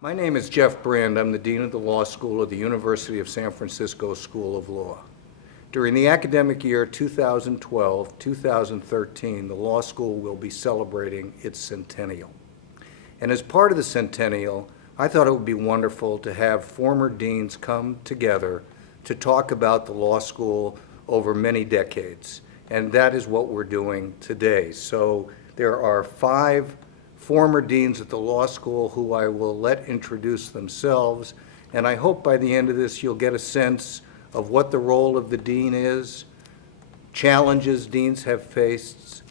My name is Jeff Brand. I'm the Dean of the Law School of the University of San Francisco School of Law. During the academic year 2012-2013, the law school will be celebrating its centennial. And as part of the centennial, I thought it would be wonderful to have former deans come together to talk about the law school over many decades. And that is what we're doing today. So there are 5 former deans at the law school who I will let introduce themselves, and I hope by the end of this you'll get a sense of what the role of the dean is, challenges deans have faced,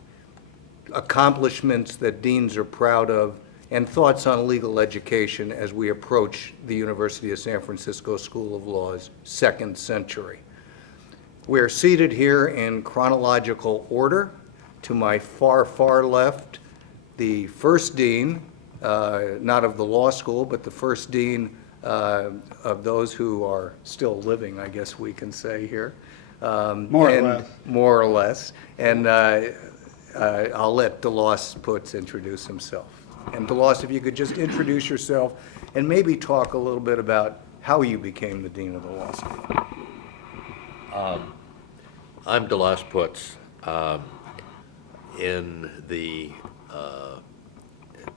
accomplishments that deans are proud of, and thoughts on legal education as we approach the University of San Francisco School of Law's 2nd century. We're seated here in chronological order. To my far, far left, the first dean, not of the law school, but the first dean of those who are still living, I guess we can say here. More or less. And I'll let DeLoss Putz introduce himself. And DeLoss, if you could just introduce yourself and maybe talk a little bit about how you became the dean of the law school. I'm DeLoss Putz. In the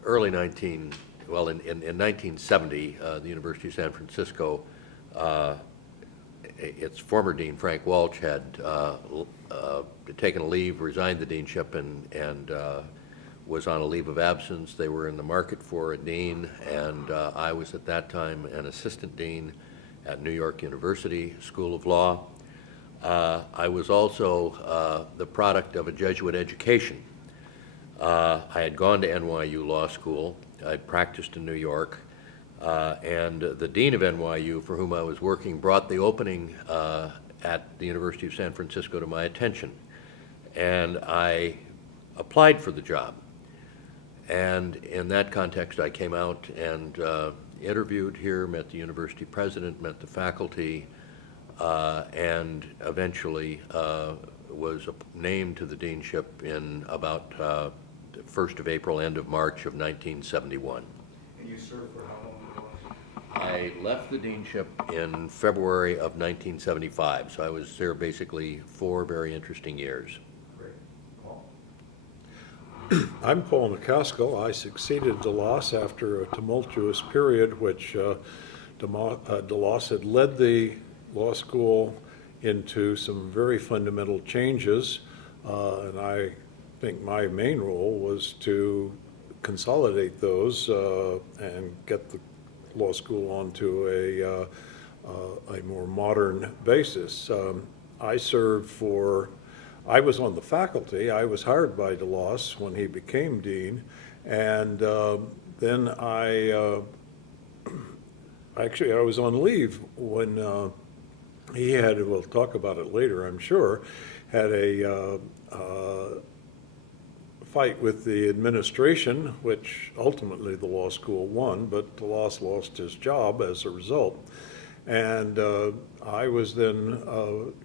early 1970, the University of San Francisco, its former dean, Frank Walsh, had taken a leave, resigned the deanship, and was on a leave of absence. They were in the market for a dean, and I was at that time an assistant dean at New York University School of Law. I was also the product of a Jesuit education. I had gone to NYU Law School. I'd practiced in New York, and the dean of NYU, for whom I was working, brought the opening at the University of San Francisco to my attention, and I applied for the job. And in that context, I came out and interviewed here, met the university president, met the faculty, and eventually was named to the deanship in about the 1st of April, end of March of 1971. And you served for how long? I left the deanship in February of 1975, so I was there basically 4 very interesting years. Great. Paul? I'm Paul McCaskill. I succeeded DeLoss after a tumultuous period which DeLoss had led the law school into some very fundamental changes, and I think my main role was to consolidate those and get the law school onto a more modern basis. I was on the faculty. I was hired by DeLoss when he became dean, and then I was on leave when he had, we'll talk about it later, I'm sure, had a fight with the administration, which ultimately the law school won, but DeLoss lost his job as a result. And I was then,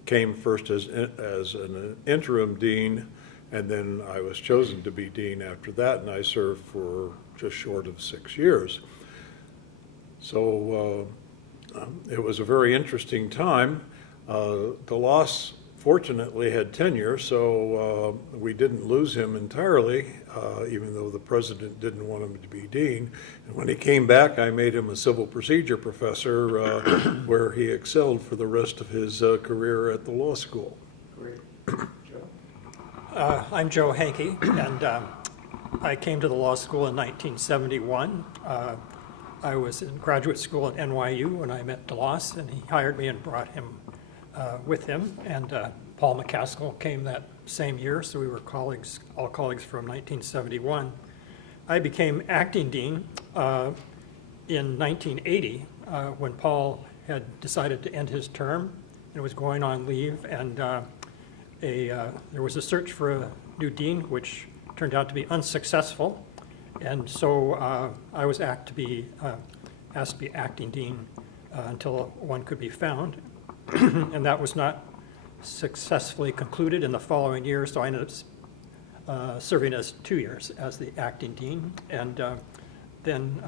came first as an interim dean, and then I was chosen to be dean after that, and I served for just short of 6 years. So it was a very interesting time. DeLoss fortunately had tenure, so we didn't lose him entirely, even though the president didn't want him to be dean. And when he came back, I made him a civil procedure professor, where he excelled for the rest of his career at the law school. Great. Joe? I'm Joe Hankey, and I came to the law school in 1971. I was in graduate school at NYU when I met DeLoss, and he hired me and brought him with him. And Paul McCaskill came that same year, so we were colleagues, all colleagues from 1971. I became acting dean in 1980 when Paul had decided to end his term and was going on leave, and there was a search for a new dean, which turned out to be unsuccessful. And so I was asked to be acting dean until one could be found. And that was not successfully concluded in the following year, so I ended up serving as 2 years as the acting dean. And then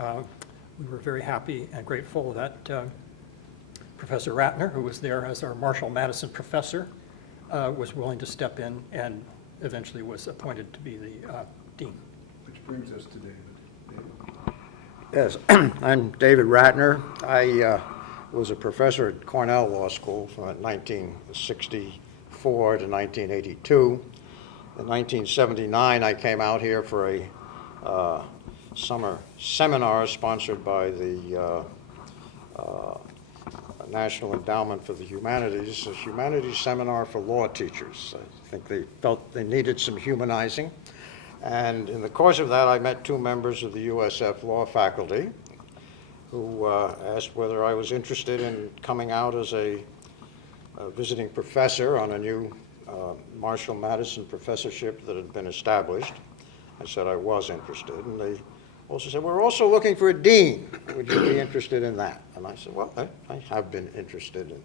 we were very happy and grateful that Professor Ratner, who was there as our Marshall Madison professor, was willing to step in and eventually was appointed to be the dean. Which brings us to David. Yes, I'm David Ratner. I was a professor at Cornell Law School from 1964 to 1982. In 1979, I came out here for a summer seminar sponsored by the National Endowment for the Humanities, a humanities seminar for law teachers. I think they felt they needed some humanizing. And in the course of that, I met two members of the USF law faculty who asked whether I was interested in coming out as a visiting professor on a new Marshall Madison professorship that had been established. I said I was interested, and they also said, we're also looking for a dean. Would you be interested in that? And I said, well, I have been interested in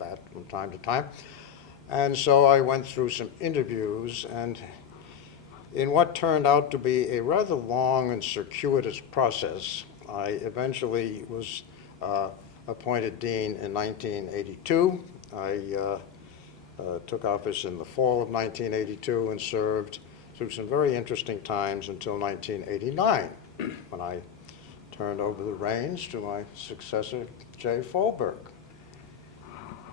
that from time to time. And so I went through some interviews, and in what turned out to be a rather long and circuitous process, I eventually was appointed dean in 1982. I took office in the fall of 1982 and served through some very interesting times until 1989, when I turned over the reins to my successor, Jay Folberg.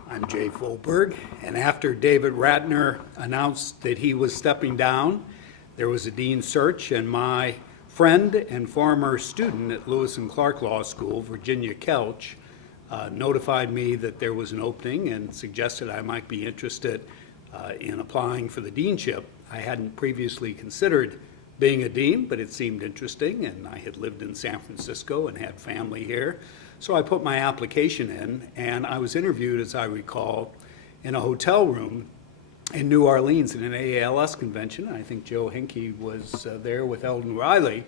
I'm Jay Folberg, and after David Ratner announced that he was stepping down, there was a dean search, and my friend and former student at Lewis and Clark Law School, Virginia Kelch, notified me that there was an opening and suggested I might be interested in applying for the deanship. I hadn't previously considered being a dean, but it seemed interesting, and I had lived in San Francisco and had family here. So I put my application in, and I was interviewed, as I recall, in a hotel room in New Orleans at an AALS convention. I think Joe Hinkie was there with Eldon Riley.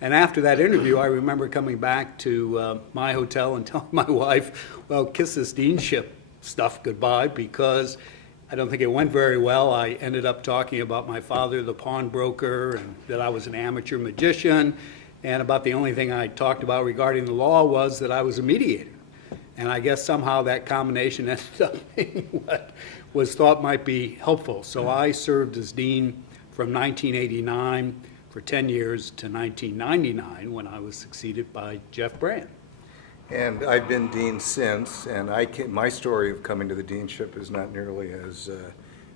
And after that interview, I remember coming back to my hotel and telling my wife, well, kiss this deanship stuff goodbye, because I don't think it went very well. I ended up talking about my father, the pawnbroker, and that I was an amateur magician. And about the only thing I talked about regarding the law was that I was a mediator. And I guess somehow that combination ended up being what was thought might be helpful. So I served as dean from 1989 for 10 years to 1999, when I was succeeded by Jeff Brand. And I've been dean since, and my story of coming to the deanship is not nearly as,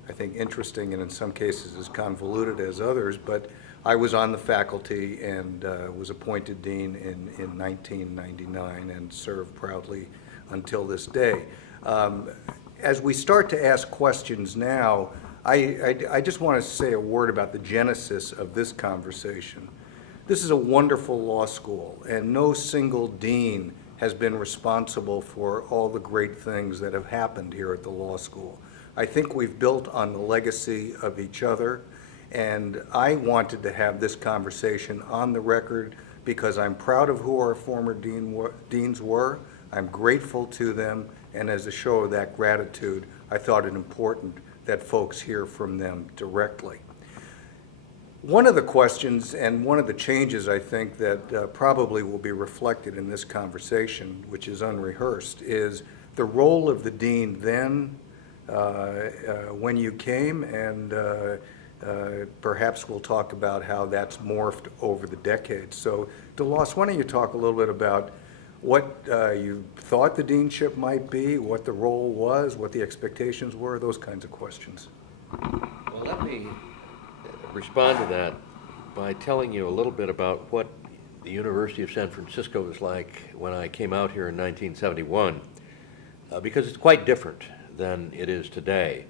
I think, interesting and in some cases as convoluted as others, but I was on the faculty and was appointed dean in 1999 and served proudly until this day. As we start to ask questions now, I just want to say a word about the genesis of this conversation. This is a wonderful law school, and no single dean has been responsible for all the great things that have happened here at the law school. I think we've built on the legacy of each other, and I wanted to have this conversation on the record because I'm proud of who our former deans were. I'm grateful to them, and as a show of that gratitude, I thought it important that folks hear from them directly. One of the questions and one of the changes I think that probably will be reflected in this conversation, which is unrehearsed, is the role of the dean then when you came, and perhaps we'll talk about how that's morphed over the decades. So, DeLoss, why don't you talk a little bit about what you thought the deanship might be, what the role was, what the expectations were, those kinds of questions. Well, let me respond to that by telling you a little bit about what the University of San Francisco was like when I came out here in 1971, because it's quite different than it is today.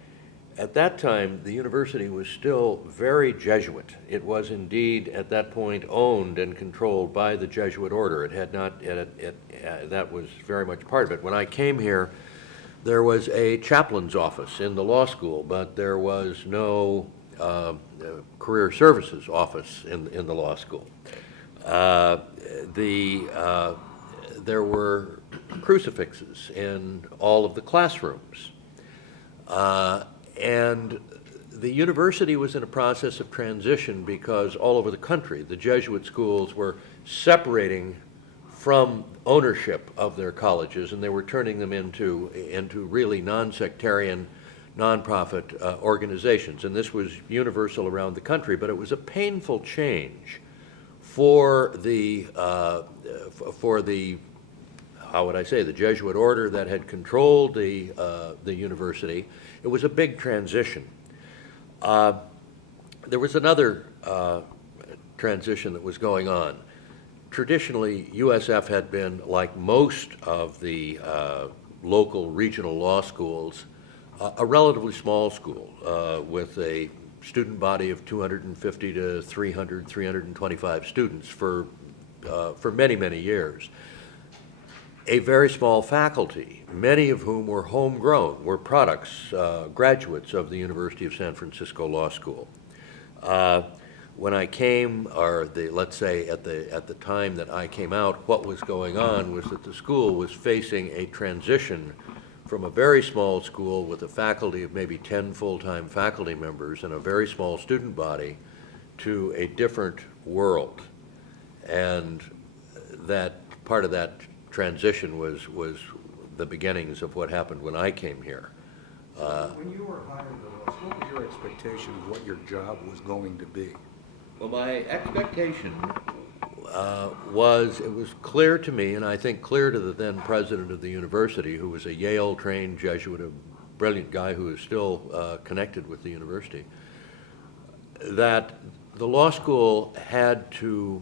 At that time, the university was still very Jesuit. It was indeed, at that point, owned and controlled by the Jesuit order. It had not, that was very much part of it. When I came here, there was a chaplain's office in the law school, but there was no career services office in the law school. There were crucifixes in all of the classrooms. And the university was in a process of transition because all over the country, the Jesuit schools were separating from ownership of their colleges, and they were turning them into really non-sectarian, nonprofit organizations. And this was universal around the country, but it was a painful change for the how would I say, the Jesuit order that had controlled the university. It was a big transition. There was another transition that was going on. Traditionally, USF had been, like most of the local regional law schools, a relatively small school with a student body of 250 to 300, 325 students for many, many years. A very small faculty, many of whom were homegrown, were products, graduates of the University of San Francisco Law School. When I came, or let's say at the time that I came out, what was going on was that the school was facing a transition from a very small school with a faculty of maybe 10 full-time faculty members and a very small student body to a different world. And that part of that transition was the beginnings of what happened when I came here. When you were hired, what was your expectation of what your job was going to be? Well, my expectation it was clear to me, and I think clear to the then president of the university, who was a Yale-trained Jesuit, a brilliant guy who is still connected with the university, that the law school had to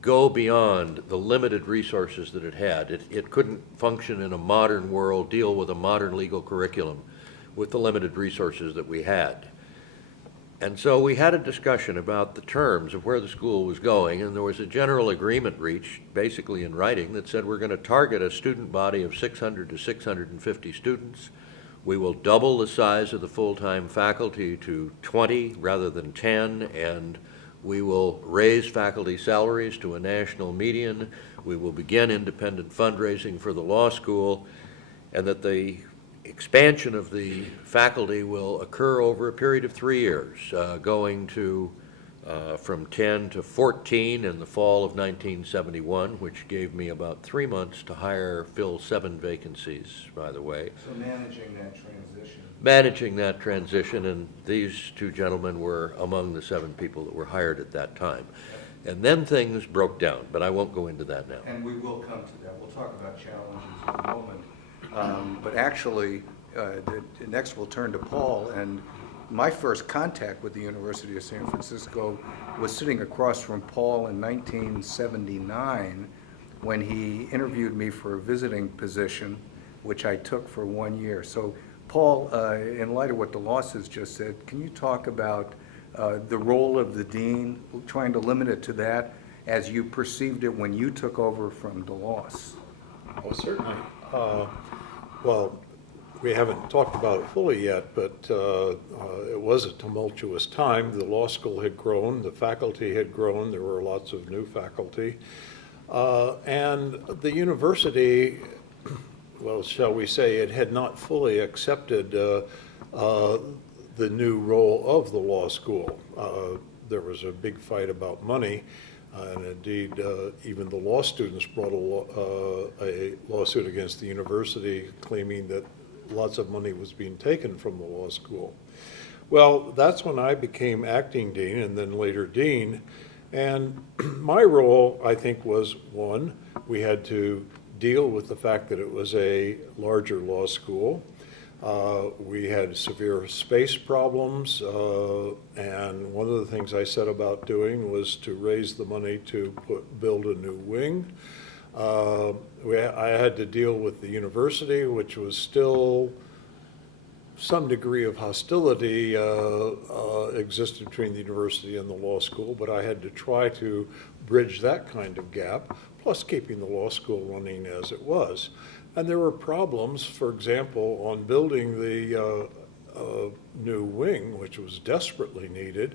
go beyond the limited resources that it had. It couldn't function in a modern world, deal with a modern legal curriculum with the limited resources that we had. And so we had a discussion about the terms of where the school was going, and there was a general agreement reached, basically in writing, that said we're going to target a student body of 600 to 650 students. We will double the size of the full-time faculty to 20 rather than 10, and we will raise faculty salaries to a national median. We will begin independent fundraising for the law school, and that the expansion of the faculty will occur over a period of 3 years, going to from 10 to 14 in the fall of 1971, which gave me about 3 months to fill 7 vacancies, by the way. So managing that transition. Managing that transition, and these two gentlemen were among the 7 people that were hired at that time. And then things broke down, but I won't go into that now. And we will come to that. We'll talk about challenges in a moment. But actually, next we'll turn to Paul. And my first contact with the University of San Francisco was sitting across from Paul in 1979 when he interviewed me for a visiting position, which I took for 1 year. So, Paul, in light of what DeLoss has just said, can you talk about the role of the dean, trying to limit it to that as you perceived it when you took over from DeLoss? Oh, certainly. Well, we haven't talked about it fully yet, but it was a tumultuous time. The law school had grown, the faculty had grown, there were lots of new faculty. And the university, well, shall we say, it had not fully accepted the new role of the law school. There was a big fight about money. And indeed, even the law students brought a lawsuit against the university claiming that lots of money was being taken from the law school. Well, that's when I became acting dean and then later dean. And my role, I think, was one, we had to deal with the fact that it was a larger law school. We had severe space problems, and one of the things I set about doing was to raise the money to build a new wing. I had to deal with the university, which was still some degree of hostility existed between the university and the law school, but I had to try to bridge that kind of gap, plus keeping the law school running as it was. And there were problems, for example, on building the new wing, which was desperately needed.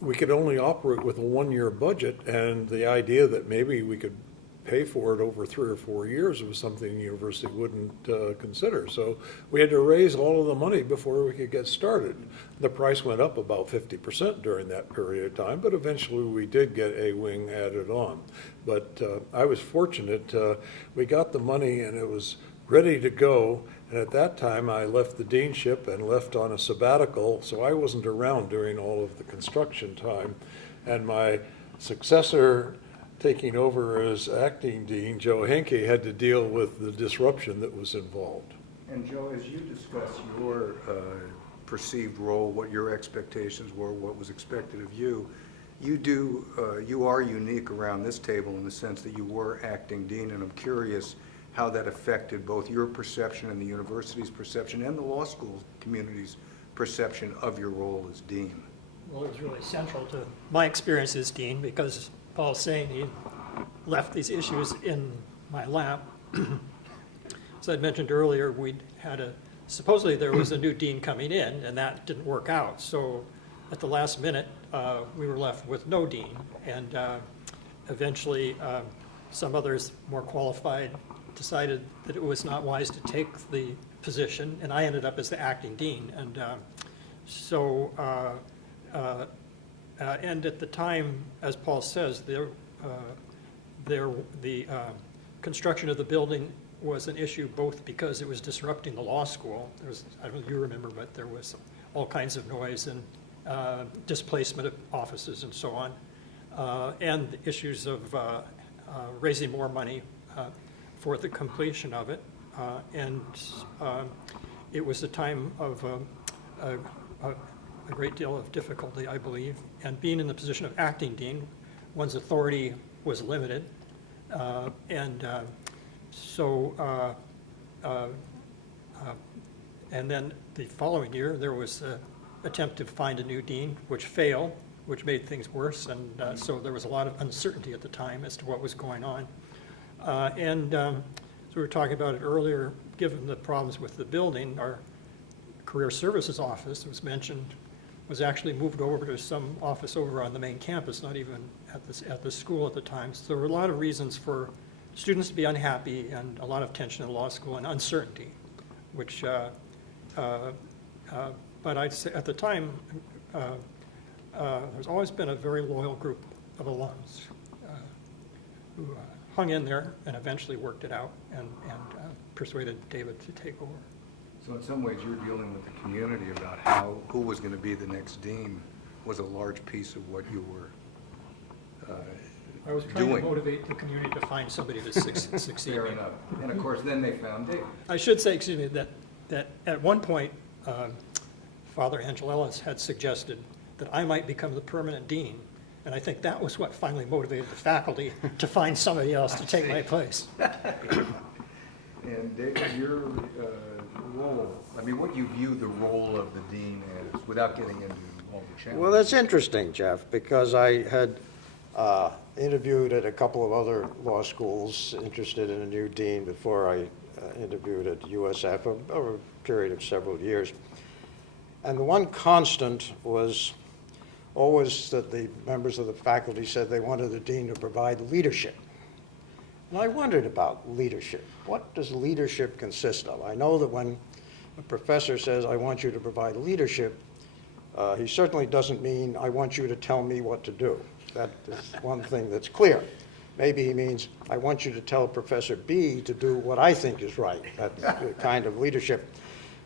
We could only operate with a 1-year budget, and the idea that maybe we could pay for it over 3 or 4 years was something the university wouldn't consider. So we had to raise all of the money before we could get started. The price went up about 50% during that period of time, but eventually we did get a wing added on. But I was fortunate. We got the money and it was ready to go. And at that time, I left the deanship and left on a sabbatical, so I wasn't around during all of the construction time. And my successor taking over as acting dean, Joe Henke, had to deal with the disruption that was involved. And Joe, as you discuss your perceived role, what your expectations were, what was expected of you, you are unique around this table in the sense that you were acting dean, and I'm curious how that affected both your perception and the university's perception and the law school community's perception of your role as dean. Well, it was really central to my experience as dean because Paul's saying he left these issues in my lap. As I mentioned earlier, supposedly there was a new dean coming in, and that didn't work out. So at the last minute, we were left with no dean. And eventually, some others more qualified decided that it was not wise to take the position, and I ended up as the acting dean. And and at the time, as Paul says, the construction of the building was an issue both because it was disrupting the law school. I don't know if you remember, but there was all kinds of noise and displacement of offices and so on, and the issues of raising more money for the completion of it. It was a time of a great deal of difficulty, I believe, and being in the position of acting dean, one's authority was limited, and then the following year there was an attempt to find a new dean, which failed, which made things worse, and so there was a lot of uncertainty at the time as to what was going on. So we were talking about it earlier, given the problems with the building, our career services office was mentioned, was actually moved over to some office over on the main campus, not even at the school at the time. So there were a lot of reasons for students to be unhappy and a lot of tension in law school and uncertainty, which, but I'd say at the time, there's always been a very loyal group of alums who hung in there and eventually worked it out and persuaded David to take over. So in some ways, you're dealing with the community about who was going to be the next dean was a large piece of what you were I was trying doing. to motivate the community to find somebody to succeed Fair me. enough. And of course, then they found Dave. I should say, excuse me, that at one point, Father Angelellis had suggested that I might become the permanent dean, and I think that was what finally motivated the faculty to find somebody else to take my place. And David, your role, I mean, what you view the role of the dean as, without getting into all the challenges. Well, that's interesting, Jeff, because I had interviewed at a couple of other law schools interested in a new dean before I interviewed at USF over a period of several years. And the one constant was always that the members of the faculty said they wanted the dean to provide leadership. And I wondered about leadership. What does leadership consist of? I know that when a professor says, I want you to provide leadership, he certainly doesn't mean, I want you to tell me what to do. That is one thing that's clear. Maybe he means, I want you to tell Professor B to do what I think is right. That's the kind of leadership.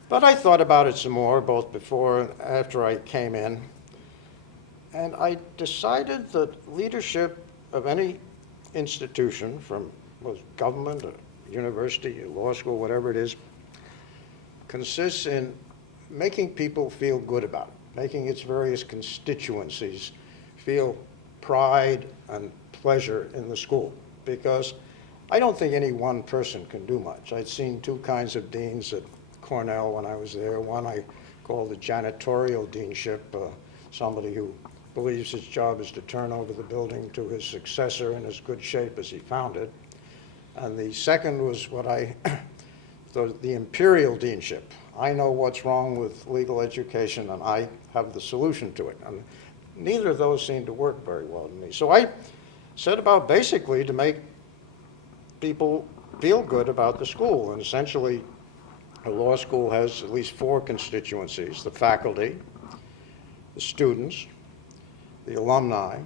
But I thought about it some more, both before and after I came in. And I decided that leadership of any institution, from government, or university, or law school, whatever it is, consists in making people feel good about it, making its various constituencies feel pride and pleasure in the school. Because I don't think any one person can do much. I'd seen two kinds of deans at Cornell when I was there. One I called the janitorial deanship, somebody who believes his job is to turn over the building to his successor in as good shape as he found it. And the second was what I thought the imperial deanship. I know what's wrong with legal education and I have the solution to it. And neither of those seemed to work very well to me. So I set about basically to make people feel good about the school. And essentially, a law school has at least 4 constituencies: the faculty, the students, the alumni,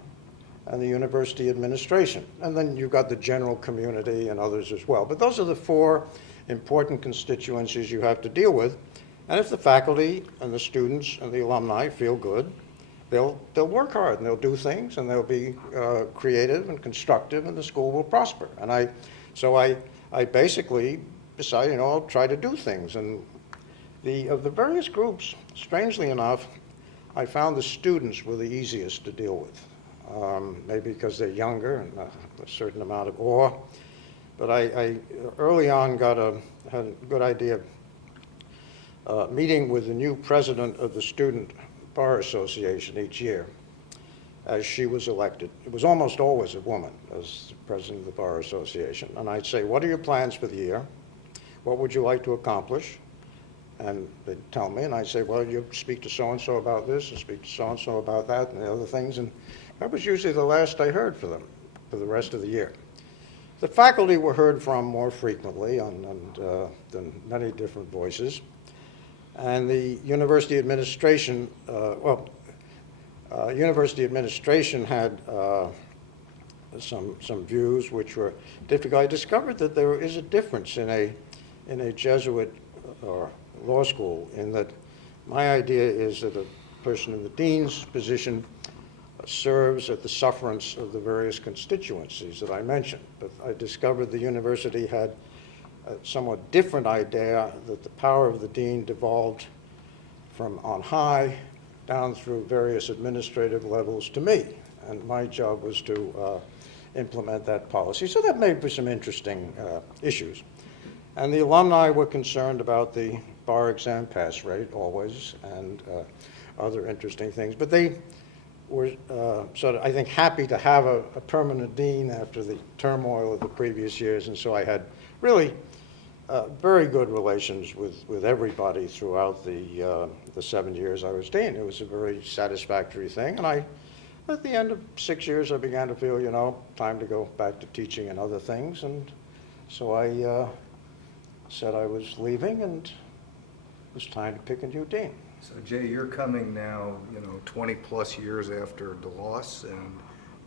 and the university administration. And then you've got the general community and others as well. But those are the 4 important constituencies you have to deal with. And if the faculty and the students and the alumni feel good, they'll work hard and they'll do things and they'll be creative and constructive, and the school will prosper. And I basically decided, I'll try to do things. And of the various groups, strangely enough, I found the students were the easiest to deal with. Maybe because they're younger and a certain amount of awe. But I early on had a good idea meeting with the new president of the Student Bar Association each year as she was elected. It was almost always a woman as the president of the Bar Association. And I'd say, what are your plans for the year? What would you like to accomplish? And they'd tell me, and I'd say, well, you speak to so-and-so about this, and speak to so-and-so about that, and the other things. And that was usually the last I heard for them for the rest of the year. The faculty were heard from more frequently than many different voices. And the university administration, university administration had some views which were difficult. I discovered that there is a difference in a Jesuit or law school, in that my idea is that a person in the dean's position serves at the sufferance of the various constituencies that I mentioned. But I discovered the university had a somewhat different idea, that the power of the dean devolved from on high down through various administrative levels to me. And my job was to implement that policy. So that made for some interesting issues. And the alumni were concerned about the bar exam pass rate always, and other interesting things. But they were sort of, I think, happy to have a permanent dean after the turmoil of the previous years. And so I had really very good relations with everybody throughout the 7 years I was dean. It was a very satisfactory thing. And at the end of 6 years, I began to feel, time to go back to teaching and other things. And so I said I was leaving, and it was time to pick a new dean. So Jay, you're coming now, 20 plus years after DeLoss, and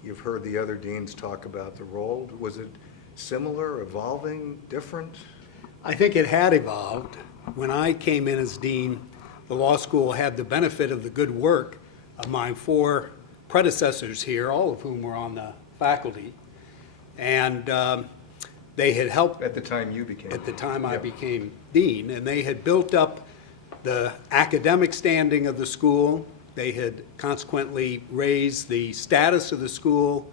you've heard the other deans talk about the role. Was it similar, evolving, different? I think it had evolved. When I came in as dean, the law school had the benefit of the good work of my 4 predecessors here, all of whom were on the faculty. And they had helped At the time you became. at the time I Yep. became dean, and they had built up the academic standing of the school. They had consequently raised the status of the school.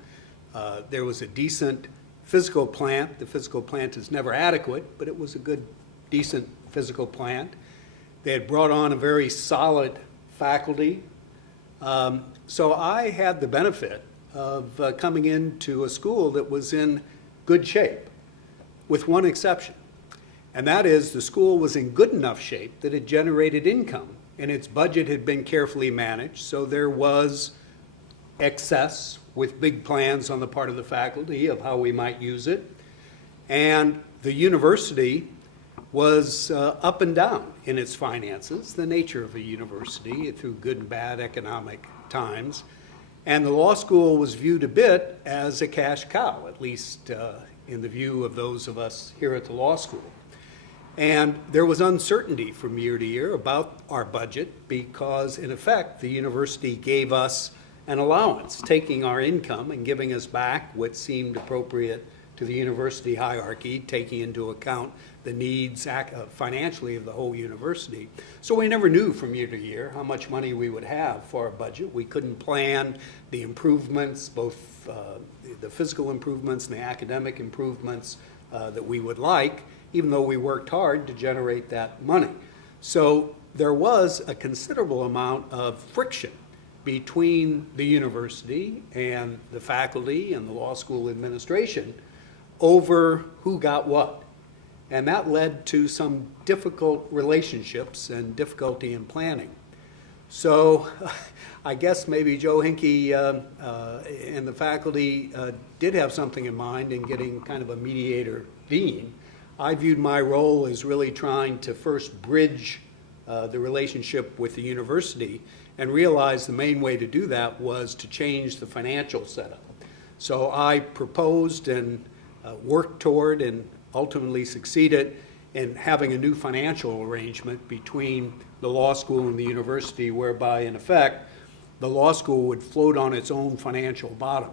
There was a decent physical plant. The physical plant is never adequate, but it was a good, decent physical plant. They had brought on a very solid faculty. So I had the benefit of coming into a school that was in good shape, with one exception. And that is, the school was in good enough shape that it generated income, and its budget had been carefully managed, so there was excess with big plans on the part of the faculty of how we might use it. And the university was up and down in its finances, the nature of a university through good and bad economic times. And the law school was viewed a bit as a cash cow, at least in the view of those of us here at the law school. And there was uncertainty from year to year about our budget because, in effect, the university gave us an allowance, taking our income and giving us back what seemed appropriate to the university hierarchy, taking into account the needs financially of the whole university. So we never knew from year to year how much money we would have for our budget. We couldn't plan the improvements, both the physical improvements and the academic improvements that we would like, even though we worked hard to generate that money. So there was a considerable amount of friction between the university and the faculty and the law school administration over who got what. And that led to some difficult relationships and difficulty in planning. So I guess maybe Joe Hinkie and the faculty did have something in mind in getting kind of a mediator dean. I viewed my role as really trying to first bridge the relationship with the university, and realized the main way to do that was to change the financial setup. So I proposed and worked toward and ultimately succeeded in having a new financial arrangement between the law school and the university, whereby in effect the law school would float on its own financial bottom,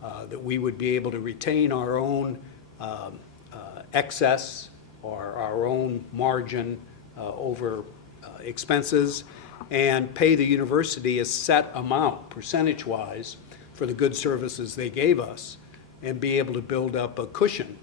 that we would be able to retain our own excess or our own margin over expenses, and pay the university a set amount, percentage-wise, for the good services they gave us, and be able to build up a cushion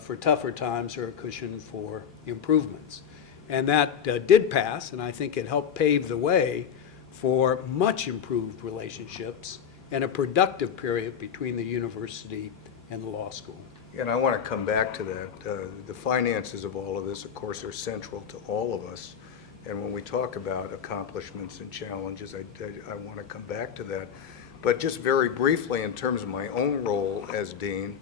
for tougher times or a cushion for improvements. And that did pass, and I think it helped pave the way for much improved relationships and a productive period between the university and the law school. And I want to come back to that. The finances of all of this, of course, are central to all of us. And when we talk about accomplishments and challenges, I want to come back to that. But just very briefly, in terms of my own role as dean,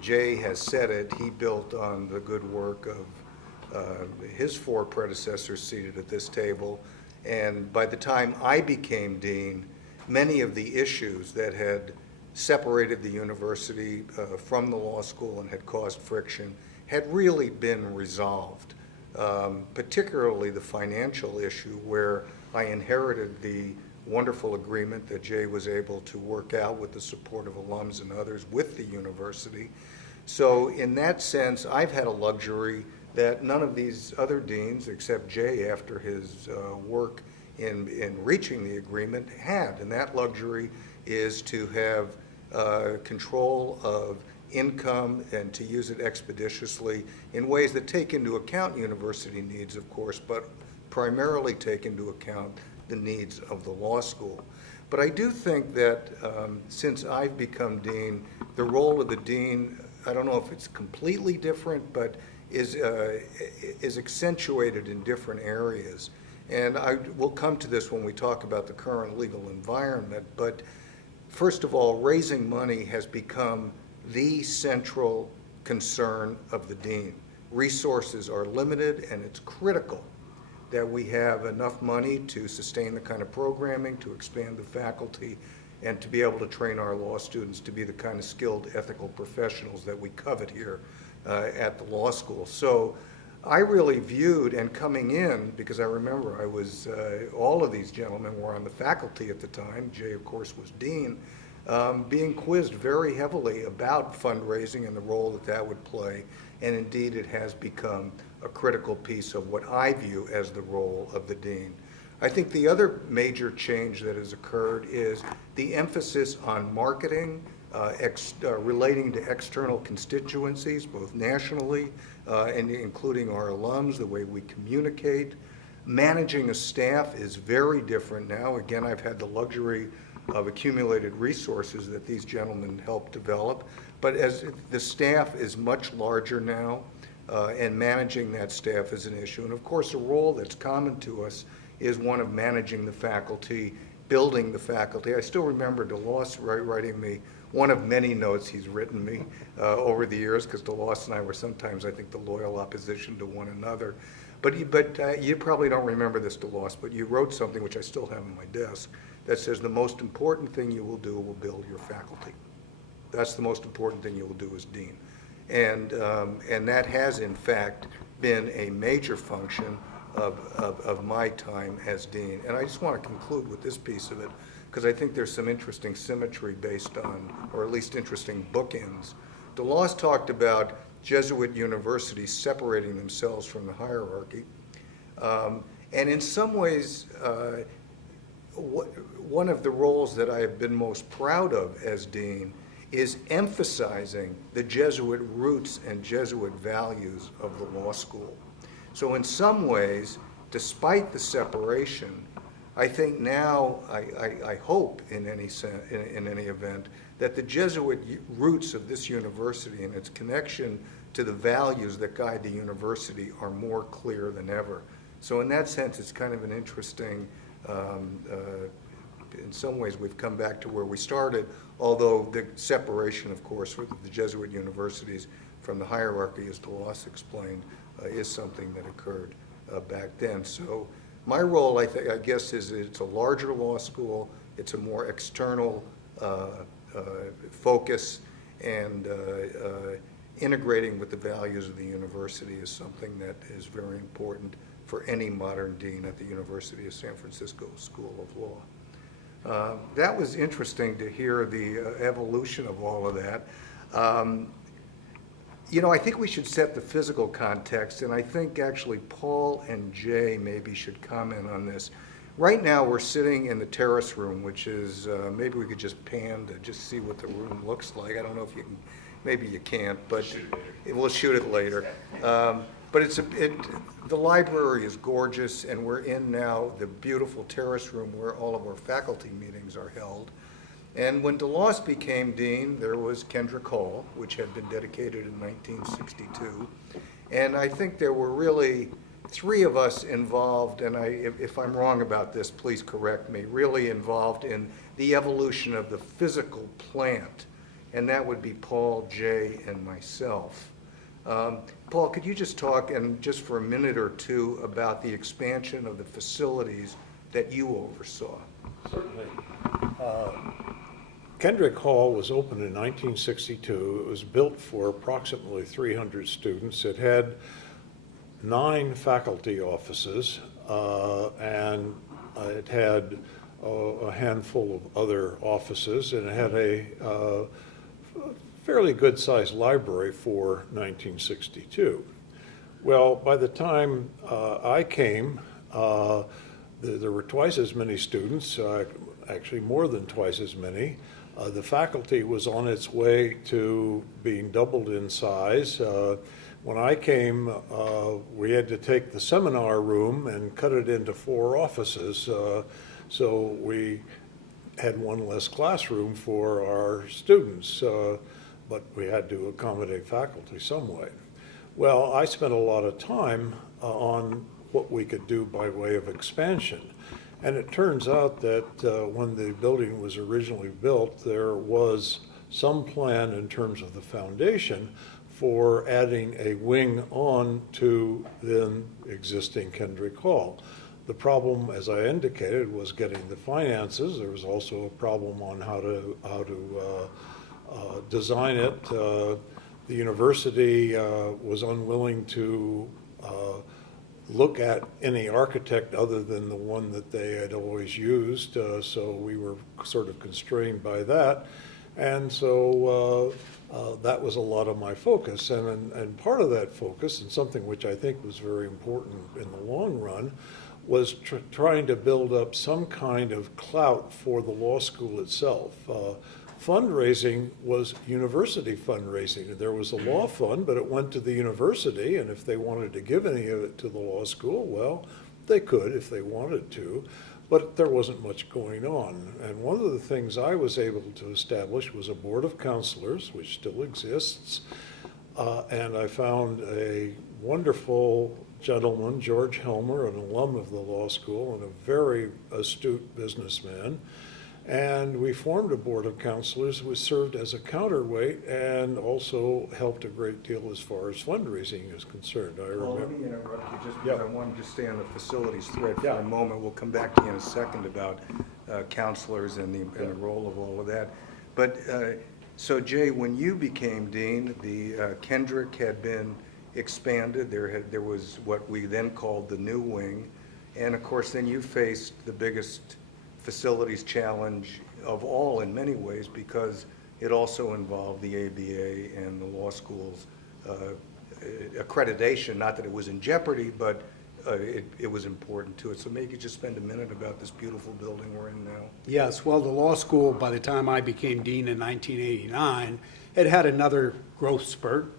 Jay has said it, he built on the good work of his four predecessors seated at this table. And by the time I became dean, many of the issues that had separated the university from the law school and had caused friction had really been resolved. Particularly the financial issue, where I inherited the wonderful agreement that Jay was able to work out with the support of alums and others with the university. So in that sense, I've had a luxury that none of these other deans, except Jay after his work in reaching the agreement, had. And that luxury is to have control of income and to use it expeditiously in ways that take into account university needs, of course, but primarily take into account the needs of the law school. But I do think that since I've become dean, the role of the dean, I don't know if it's completely different, but is accentuated in different areas. And we'll come to this when we talk about the current legal environment, but first of all, raising money has become the central concern of the dean. Resources are limited, and it's critical that we have enough money to sustain the kind of programming, to expand the faculty, and to be able to train our law students to be the kind of skilled ethical professionals that we covet here at the law school. So I really viewed, and coming in, because I remember I was, all of these gentlemen were on the faculty at the time, Jay of course was dean, being quizzed very heavily about fundraising and the role that that would play, and indeed it has become a critical piece of what I view as the role of the dean. I think the other major change that has occurred is the emphasis on marketing, relating to external constituencies, both nationally and including our alums, the way we communicate. Managing a staff is very different now. Again, I've had the luxury of accumulated resources that these gentlemen helped develop, but as the staff is much larger now, and managing that staff is an issue. And of course, a role that's common to us is one of managing the faculty, building the faculty. I still remember DeLoss writing me one of many notes he's written me over the years, because DeLoss and I were sometimes, I think, the loyal opposition to one another. But you probably don't remember this, DeLoss, but you wrote something which I still have on my desk that says the most important thing you will do will build your faculty. That's the most important thing you will do as dean. And that has, in fact, been a major function of my time as dean. And I just want to conclude with this piece of it, because I think there's some interesting symmetry based on, or at least interesting bookends. DeLoss talked about Jesuit universities separating themselves from the hierarchy. And in some ways, one of the roles that I have been most proud of as dean is emphasizing the Jesuit roots and Jesuit values of the law school. So in some ways, despite the separation, I think now, I hope in any event, that the Jesuit roots of this university and its connection to the values that guide the university are more clear than ever. So in that sense, it's kind of an interesting In some ways, we've come back to where we started, although the separation, of course, with the Jesuit universities from the hierarchy, as DeLoss explained, is something that occurred back then. So my role, I guess, is it's a larger law school. It's a more external focus, and integrating with the values of the university is something that is very important for any modern dean at the University of San Francisco School of Law. That was interesting to hear the evolution of all of that. You know, I think we should set the physical context, and I think actually Paul and Jay maybe should comment on this. Right now, we're sitting in the terrace room, which is, maybe we could just pan to just see what the room looks like. I don't know if you can, maybe you can't, but we'll shoot it later. But the library is gorgeous, and we're in now the beautiful terrace room where all of our faculty meetings are held. And when DeLoss became dean, there was Kendrick Hall, which had been dedicated in 1962. And I think there were really three of us involved, and if I'm wrong about this, please correct me, really involved in the evolution of the physical plant. And that would be Paul, Jay, and myself. Paul, could you just talk, and just for a minute or two, about the expansion of the facilities that you oversaw? Certainly. Kendrick Hall was opened in 1962. It was built for approximately 300 students. It had 9 faculty offices, and it had a handful of other offices, and it had a fairly good-sized library for 1962. Well, by the time I came, there were twice as many students, actually more than twice as many. The faculty was on its way to being doubled in size. When I came, we had to take the seminar room and cut it into 4 offices. So we had one less classroom for our students, but we had to accommodate faculty some way. Well, I spent a lot of time on what we could do by way of expansion. And it turns out that when the building was originally built, there was some plan in terms of the foundation for adding a wing on to then existing Kendrick Hall. The problem, as I indicated, was getting the finances. There was also a problem on how to design it. The university was unwilling to look at any architect other than the one that they had always used, so we were sort of constrained by that. And so that was a lot of my focus. And part of that focus, and something which I think was very important in the long run, was trying to build up some kind of clout for the law school itself. Fundraising was university fundraising. There was a law fund, but it went to the university, and if they wanted to give any of it to the law school, well, they could if they wanted to, but there wasn't much going on. And one of the things I was able to establish was a board of counselors, which still exists, and I found a wonderful gentleman, George Helmer, an alum of the law school and a very astute businessman. And we formed a board of counselors which served as a counterweight and also helped a great deal as far as fundraising is concerned. Well, let me interrupt you just because I want to just stay on the facilities thread for Yeah. a moment. We'll come back to you in a second about counselors and the role of all of that. But so Jay, when you became dean, the Kendrick had been expanded. There was what we then called the new wing, and of course then you faced the biggest facilities challenge of all in many ways, because it also involved the ABA and the law school's accreditation. Not that it was in jeopardy, but it was important to it. So maybe just spend a minute about this beautiful building we're in now. Yes, well, the law school, by the time I became dean in 1989, it had another growth spurt.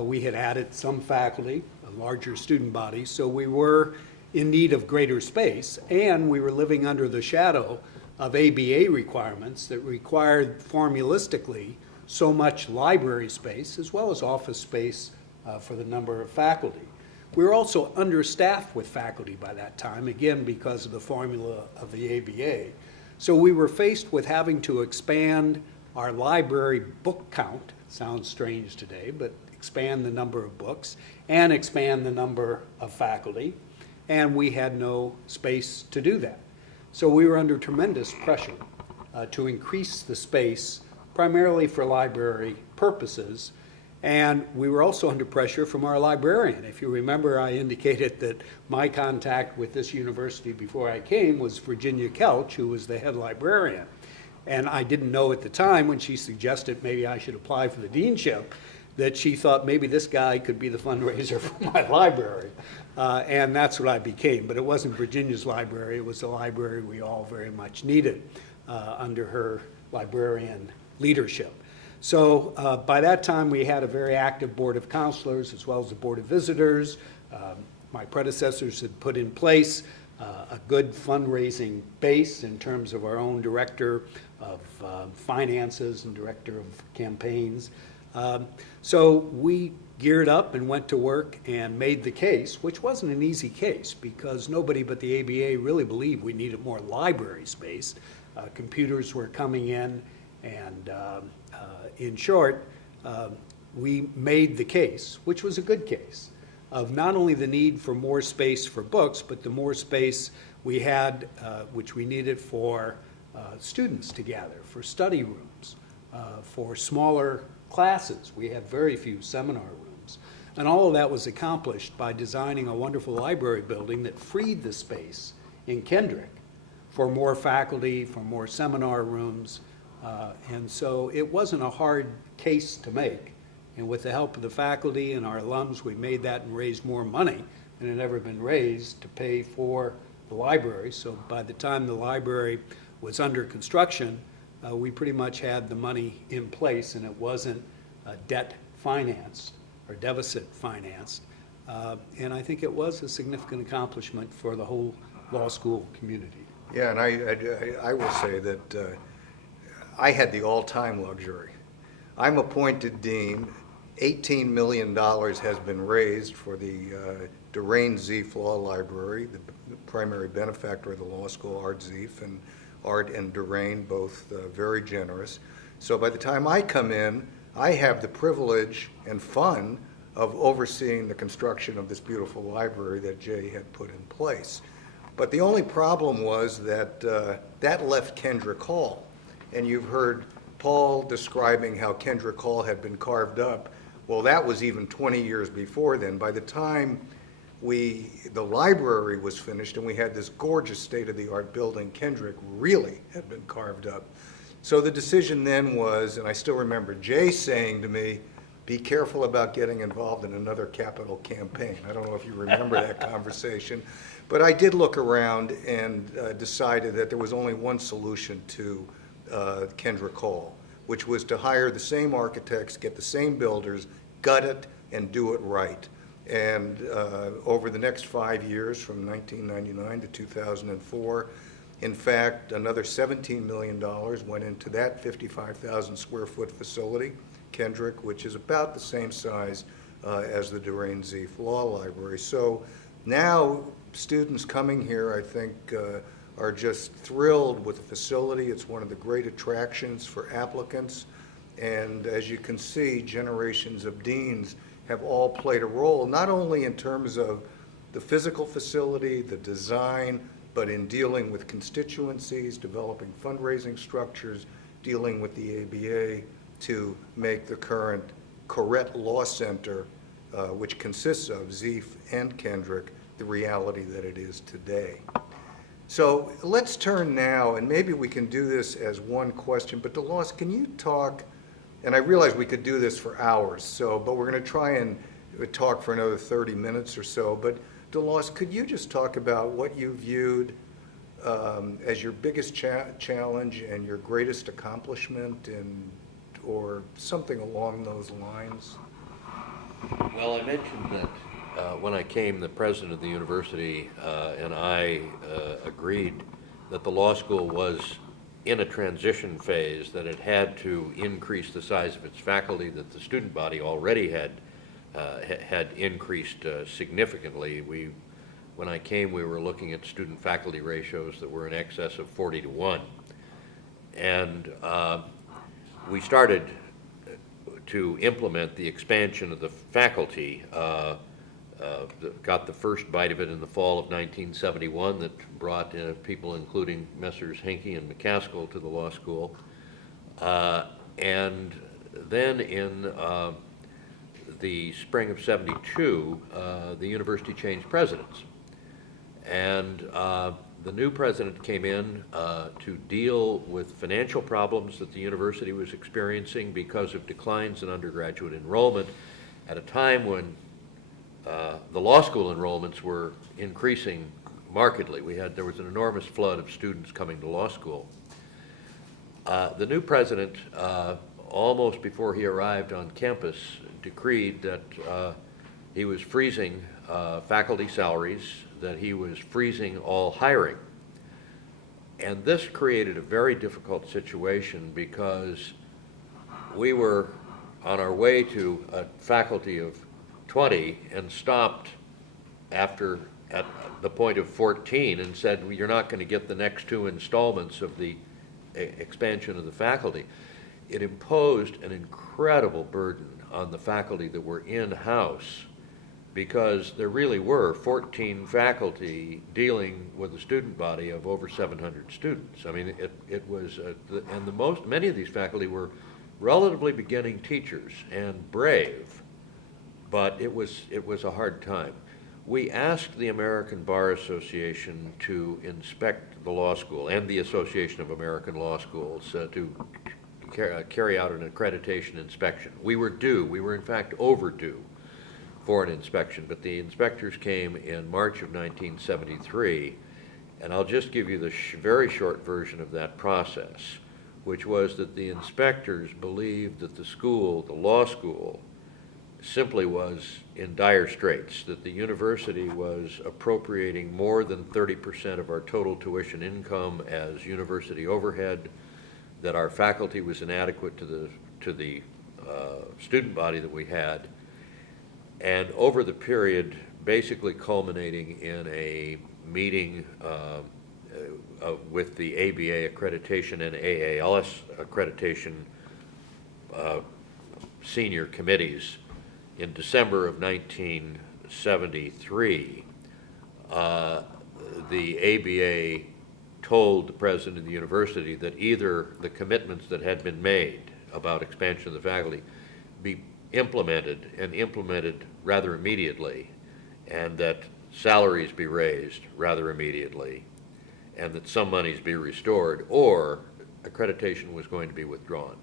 We had added some faculty, a larger student body, so we were in need of greater space, and we were living under the shadow of ABA requirements that required formulistically so much library space as well as office space for the number of faculty. We were also understaffed with faculty by that time, again, because of the formula of the ABA. So we were faced with having to expand our library book count, sounds strange today, but expand the number of books and expand the number of faculty, and we had no space to do that. So we were under tremendous pressure to increase the space primarily for library purposes, and we were also under pressure from our librarian. If you remember, I indicated that my contact with this university before I came was Virginia Kelch, who was the head librarian. And I didn't know at the time when she suggested maybe I should apply for the deanship that she thought maybe this guy could be the fundraiser for my library. And that's what I became. But it wasn't Virginia's library, it was the library we all very much needed under her librarian leadership. So by that time, we had a very active board of counselors as well as a board of visitors. My predecessors had put in place a good fundraising base in terms of our own director of finances and director of campaigns. So we geared up and went to work and made the case, which wasn't an easy case because nobody but the ABA really believed we needed more library space. Computers were coming in, and in short, we made the case, which was a good case, of not only the need for more space for books, but the more space we had, which we needed for students to gather, for study rooms, for smaller classes. We had very few seminar rooms. And all of that was accomplished by designing a wonderful library building that freed the space in Kendrick for more faculty, for more seminar rooms. And so it wasn't a hard case to make. And with the help of the faculty and our alums, we made that and raised more money than had ever been raised to pay for the library. So by the time the library was under construction, we pretty much had the money in place, and it wasn't debt financed or deficit financed. And I think it was a significant accomplishment for the whole law school community. Yeah, and I will say that I had the all-time luxury. I'm appointed dean. $18 million has been raised for the Durain Zief Law Library, the primary benefactor of the law school, Art Zief, and Art and Durain, both very generous. So by the time I come in, I have the privilege and fun of overseeing the construction of this beautiful library that Jay had put in place. But the only problem was that that left Kendrick Hall. And you've heard Paul describing how Kendrick Hall had been carved up. Well, that was even 20 years before then. By the time the library was finished and we had this gorgeous state-of-the-art building, Kendrick really had been carved up. So the decision then was, and I still remember Jay saying to me, be careful about getting involved in another capital campaign. I don't know if you remember that conversation, but I did look around and decided that there was only one solution to Kendrick Hall, which was to hire the same architects, get the same builders, gut it, and do it right. And over the next 5 years, from 1999 to 2004, in fact, another $17 million went into that 55,000 square foot facility, Kendrick, which is about the same size as the Durain Zief Law Library. So now students coming here, I think, are just thrilled with the facility. It's one of the great attractions for applicants. And as you can see, generations of deans have all played a role, not only in terms of the physical facility, the design, but in dealing with constituencies, developing fundraising structures, dealing with the ABA to make the current Corrett Law Center, which consists of Zief and Kendrick, the reality that it is today. So let's turn now, and maybe we can do this as one question, but DeLoss, can you talk, and I realize we could do this for hours, but we're going to try and talk for another 30 minutes or so, but DeLoss, could you just talk about what you viewed as your biggest challenge and your greatest accomplishment, or something along those lines? Well, I mentioned that when I came, the president of the university and I agreed that the law school was in a transition phase, that it had to increase the size of its faculty, that the student body already had had increased significantly. When I came, we were looking at student-faculty ratios that were in excess of 40 to 1. And we started to implement the expansion of the faculty. Got the first bite of it in the fall of 1971 that brought in people including Messrs. Henke and McCaskill to the law school. And then in the spring of '72, the university changed presidents. And the new president came in to deal with financial problems that the university was experiencing because of declines in undergraduate enrollment at a time when the law school enrollments were increasing markedly. There was an enormous flood of students coming to law school. The new president, almost before he arrived on campus, decreed that he was freezing faculty salaries, that he was freezing all hiring. And this created a very difficult situation because we were on our way to a faculty of 20 and stopped at the point of 14 and said, well, you're not going to get the next 2 installments of the expansion of the faculty. It imposed an incredible burden on the faculty that were in-house because there really were 14 faculty dealing with a student body of over 700 students. I mean, it was, and many of these faculty were relatively beginning teachers and brave, but it was a hard time. We asked the American Bar Association to inspect the law school and the Association of American Law Schools to carry out an accreditation inspection. We were due, we were in fact overdue for an inspection, but the inspectors came in March of 1973, and I'll just give you the very short version of that process, which was that the inspectors believed that the school, the law school, simply was in dire straits, that the university was appropriating more than 30% of our total tuition income as university overhead, that our faculty was inadequate to the student body that we had, and over the period basically culminating in a meeting with the ABA accreditation and AALS accreditation senior committees in December of 1973, the ABA told the president of the university that either the commitments that had been made about expansion of the faculty be implemented and implemented rather immediately, and that salaries be raised rather immediately, and that some monies be restored, or accreditation was going to be withdrawn.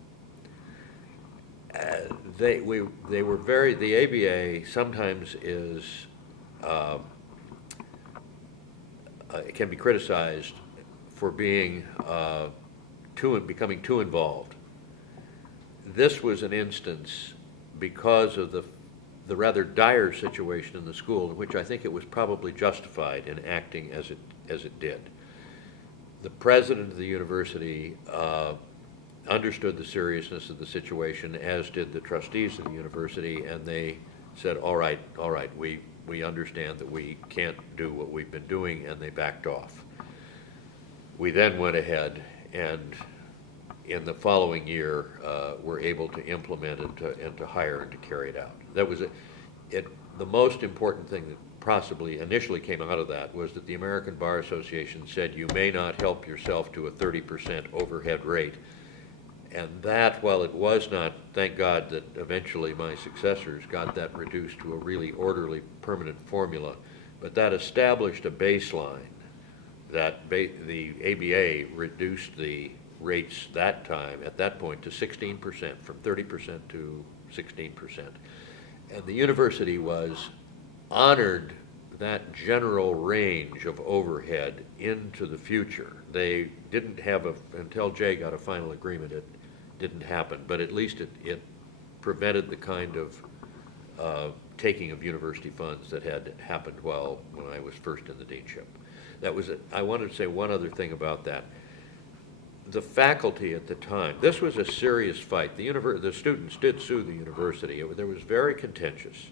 The ABA sometimes can be criticized for being becoming too involved. This was an instance because of the rather dire situation in the school, in which I think it was probably justified in acting as it did. The president of the university understood the seriousness of the situation, as did the trustees of the university, and they said, all right, we understand that we can't do what we've been doing, and they backed off. We then went ahead and in the following year were able to implement it and to hire and to carry it out. That was the most important thing that possibly initially came out of that was that the American Bar Association said you may not help yourself to a 30% overhead rate. And that, while it was not, thank God that eventually my successors got that reduced to a really orderly, permanent formula, but that established a baseline that the ABA reduced the rates at that point, to 16%, from 30% to 16%. And the university was honored that general range of overhead into the future. They didn't have until Jay got a final agreement, it didn't happen, but at least it prevented the kind of taking of university funds that had happened when I was first in the deanship. I wanted to say one other thing about that. The faculty at the time, this was a serious fight. The students did sue the university. There was very contentious.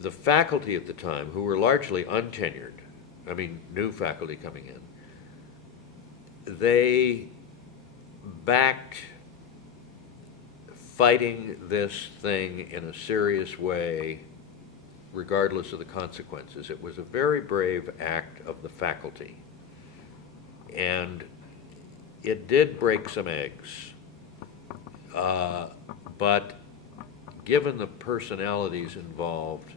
the faculty at the time, who were largely untenured, I mean, new faculty coming in, they backed fighting this thing in a serious way, regardless of the consequences. It was a very brave act of the faculty. And it did break some eggs. But given the personalities involved,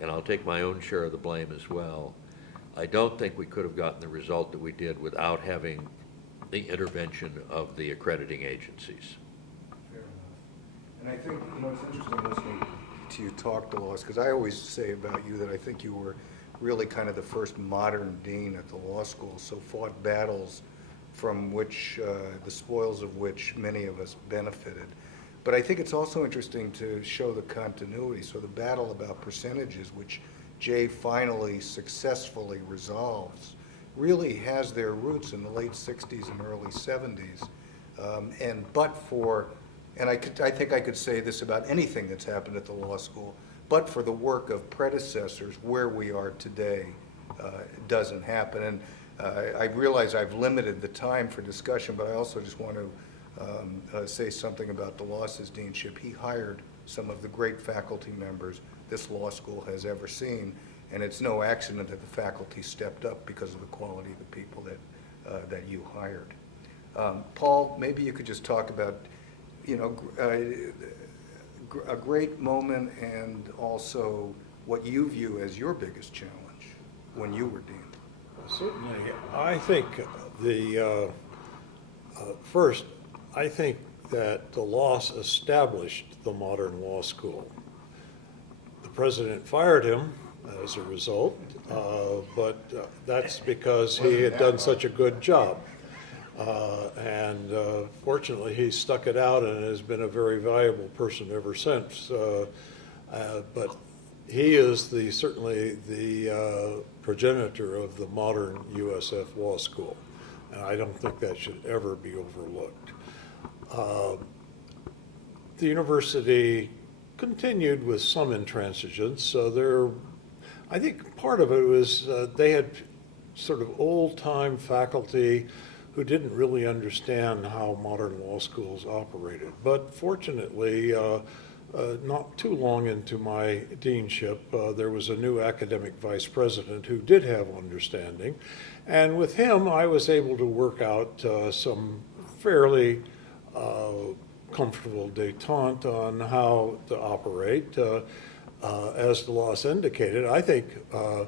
and I'll take my own share of the blame as well, I don't think we could have gotten the result that we did without having the intervention of the accrediting agencies. Fair enough. And I think, it's interesting listening to you talk, DeLoss, because I always say about you that I think you were really kind of the first modern dean at the law school, so fought battles from which, the spoils of which many of us benefited. But I think it's also interesting to show the continuity. So the battle about percentages, which Jay finally successfully resolves, really has their roots in the late 60s and early 70s. And I think I could say this about anything that's happened at the law school, but for the work of predecessors, where we are today doesn't happen. And I realize I've limited the time for discussion, but I also just want to say something about DeLoss's deanship. He hired some of the great faculty members this law school has ever seen, and it's no accident that the faculty stepped up because of the quality of the people that you hired. Paul, maybe you could just talk about, a great moment and also what you view as your biggest challenge when you were dean. Certainly, I think first, I think that DeLoss established the modern law school. The president fired him as a result, but that's because he had done such a good job. And fortunately, he stuck it out and has been a very valuable person ever since. But he is certainly the progenitor of the modern USF Law School, and I don't think that should ever be overlooked. The university continued with some intransigence. So I think part of it was they had sort of old-time faculty who didn't really understand how modern law schools operated. But fortunately, not too long into my deanship, there was a new academic vice president who did have understanding. And with him, I was able to work out some fairly comfortable détente on how to operate. As DeLoss indicated, I think I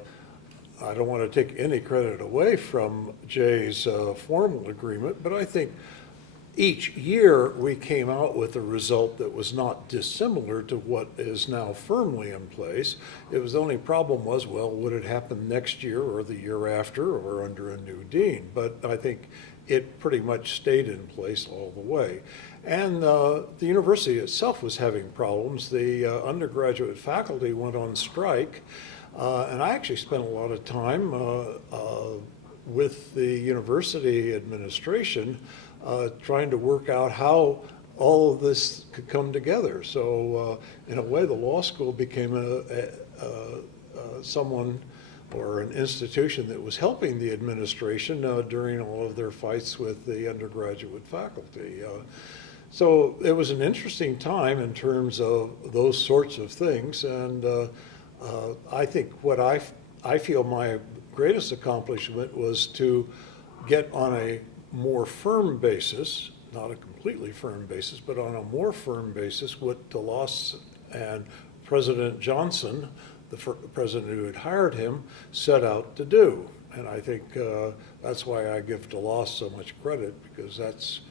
don't want to take any credit away from Jay's formal agreement, but I think each year we came out with a result that was not dissimilar to what is now firmly in place. It was the only problem was, well, would it happen next year or the year after or under a new dean? But I think it pretty much stayed in place all the way. And the university itself was having problems. The undergraduate faculty went on strike. And I actually spent a lot of time with the university administration trying to work out how all of this could come together. So in a way, the law school became someone or an institution that was helping the administration during all of their fights with the undergraduate faculty. So it was an interesting time in terms of those sorts of things. And I think what I feel my greatest accomplishment was to get on a more firm basis, not a completely firm basis, but on a more firm basis, what DeLoss and President Johnson, the president who had hired him, set out to do. And I think that's why I give DeLoss so much credit, because that's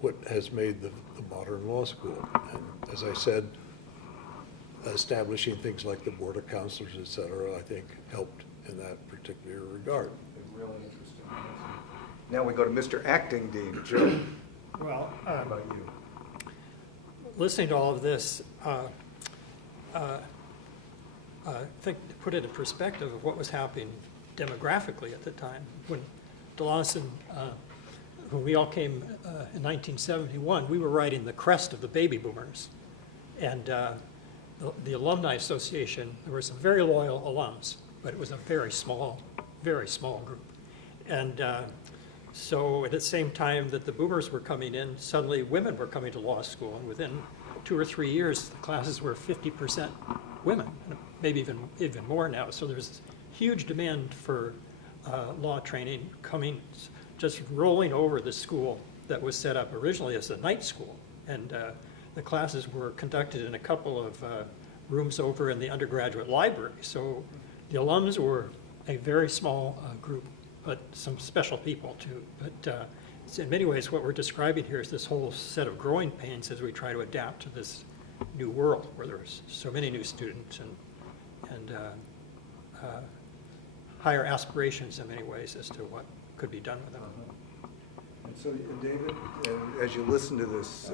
what has made the modern law school. And as I said, establishing things like the Board of Counselors, et cetera, I think helped in that particular regard. Really interesting. Now we go to Mr. Acting Dean. Joe, Well, how about you? listening to all of this, I think to put it in perspective of what was happening demographically at the time, when DeLoss and when we all came in 1971, we were riding the crest of the baby boomers. And the Alumni Association, there were some very loyal alums, but it was a very small group. And so at the same time that the boomers were coming in, suddenly women were coming to law school. And within 2 or 3 years, the classes were 50% women, maybe even more now. So there's huge demand for law training coming, just rolling over the school that was set up originally as a night school. And the classes were conducted in a couple of rooms over in the undergraduate library. So the alums were a very small group, but some special people too. But in many ways, what we're describing here is this whole set of growing pains as we try to adapt to this new world where there's so many new students and higher aspirations in many ways as to what could be done with them. And so, David, as you listen to this,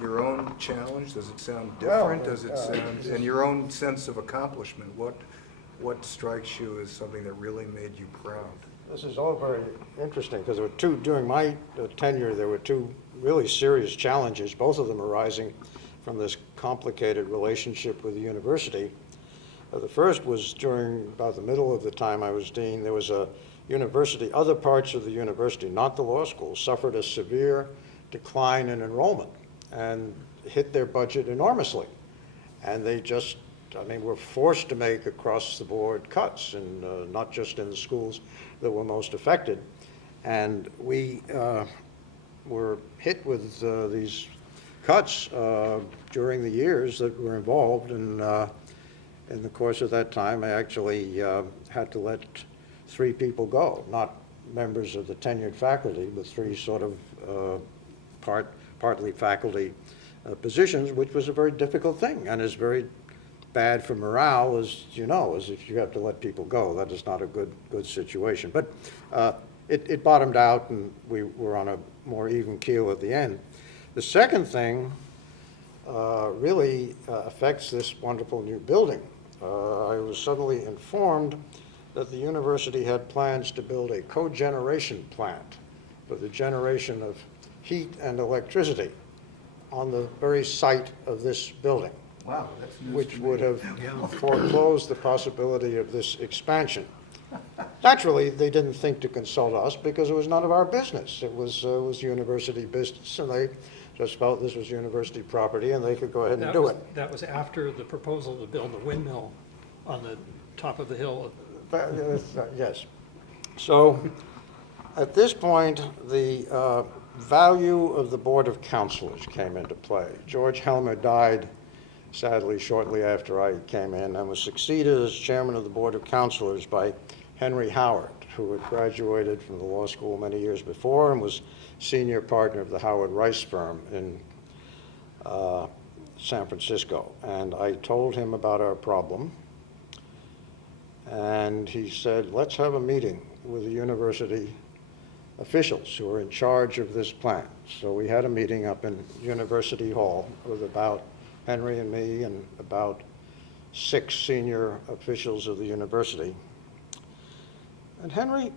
your own challenge, does it sound different? Does it sound, and your own sense of accomplishment, what strikes you as something that really made you proud? This is all very interesting because there were two, during my tenure, there were two really serious challenges, both of them arising from this complicated relationship with the university. The first was during about the middle of the time I was dean. There was a university, other parts of the university, not the law school, suffered a severe decline in enrollment and hit their budget enormously. And they just, were forced to make across-the-board cuts, and not just in the schools that were most affected. And we were hit with these cuts during the years that were involved. And in the course of that time, I actually had to let 3 people go, not members of the tenured faculty, but 3 sort of partly faculty positions, which was a very difficult thing and is very bad for morale, as you know, as if you have to let people go. That is not a good situation. But it bottomed out, and we were on a more even keel at the end. The second thing really affects this wonderful new building. I was suddenly informed that the university had plans to build a cogeneration plant for the generation of heat and electricity on the very site of this building. Wow, that's news Which to me. would have foreclosed the possibility of this expansion. Naturally, they didn't think to consult us because it was none of our business. It was university business, and they just felt this was university property and they could go ahead and do it. That was after the proposal to build a windmill on the top of the hill. Yes. So at this point, the value of the Board of Counselors came into play. George Helmer died, sadly, shortly after I came in, and was succeeded as chairman of the Board of Counselors by Henry Howard, who had graduated from the law school many years before and was senior partner of the Howard Rice firm in San Francisco. And I told him about our problem, and he said, let's have a meeting with the university officials who are in charge of this plan. So we had a meeting up in University Hall with about Henry and me and about 6 senior officials of the university. And Henry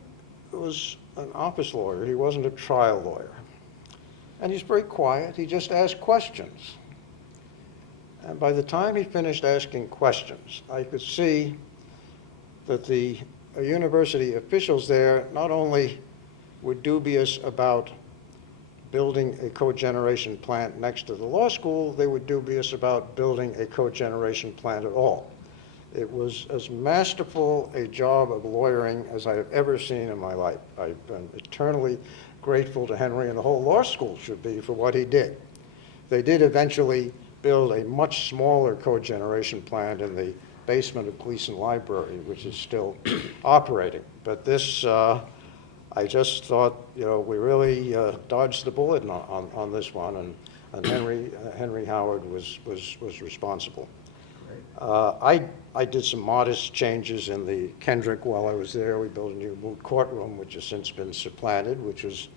was an office lawyer. He wasn't a trial lawyer. And he's very quiet. He just asked questions. And by the time he finished asking questions, I could see that the university officials there not only were dubious about building a cogeneration plant next to the law school, they were dubious about building a cogeneration plant at all. It was as masterful a job of lawyering as I have ever seen in my life. I've been eternally grateful to Henry, and the whole law school should be, for what he did. They did eventually build a much smaller cogeneration plant in the basement of Gleason Library, which is still operating. But this, I just thought, we really dodged the bullet on this one, and Henry Howard was responsible. I did some modest changes in the Kendrick while I was there. We built a new moot courtroom, which has since been supplanted, which was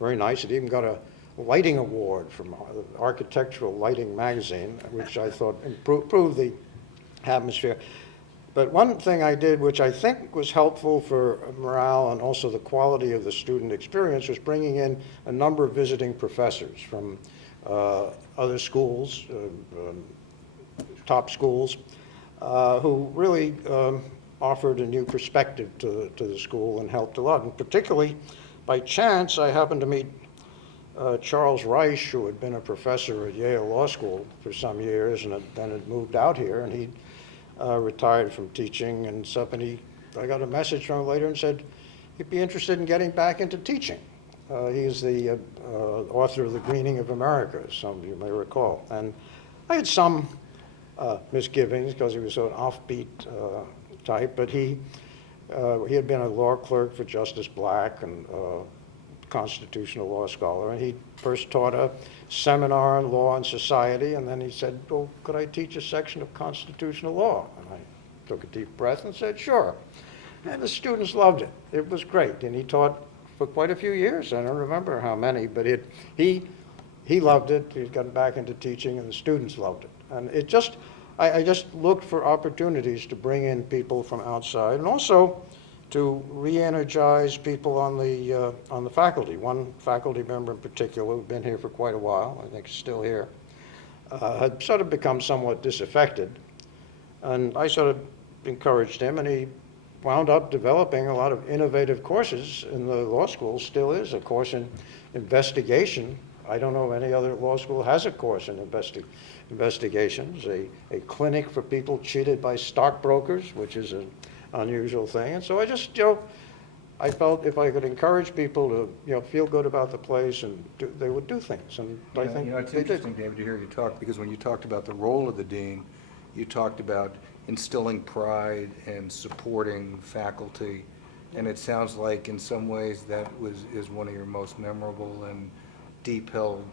very nice. It even got a lighting award from Architectural Lighting magazine, which I thought improved the atmosphere. But one thing I did, which I think was helpful for morale and also the quality of the student experience, was bringing in a number of visiting professors from other schools, top schools, who really offered a new perspective to the school and helped a lot. And particularly, by chance, I happened to meet Charles Reich, who had been a professor at Yale Law School for some years and then had moved out here, and he retired from teaching and stuff, and I got a message from him later and said he'd be interested in getting back into teaching. He is the author of The Greening of America, as some of you may recall. And I had some misgivings because he was so an offbeat type, but he had been a law clerk for Justice Black and constitutional law scholar, and he first taught a seminar on law and society, and then he said, well, could I teach a section of constitutional law? And I took a deep breath and said, sure. And the students loved it. It was great, and he taught for quite a few years. I don't remember how many, but he loved it. He's gotten back into teaching, and the students loved it. And it just, I just looked for opportunities to bring in people from outside, and also to re-energize people on the faculty. One faculty member in particular, who'd been here for quite a while, I think is still here, had sort of become somewhat disaffected. And I sort of encouraged him, and he wound up developing a lot of innovative courses in the law school. Still is a course in investigation. I don't know if any other law school has a course in investigations, a clinic for people cheated by stockbrokers, which is an unusual thing. And so I just, I felt if I could encourage people to, feel good about the place, and they would do things. And I think it's they interesting, did. David, to hear you talk, because when you talked about the role of the dean, you talked about instilling pride and supporting faculty, and it sounds like in some ways that is one of your most memorable and deep-held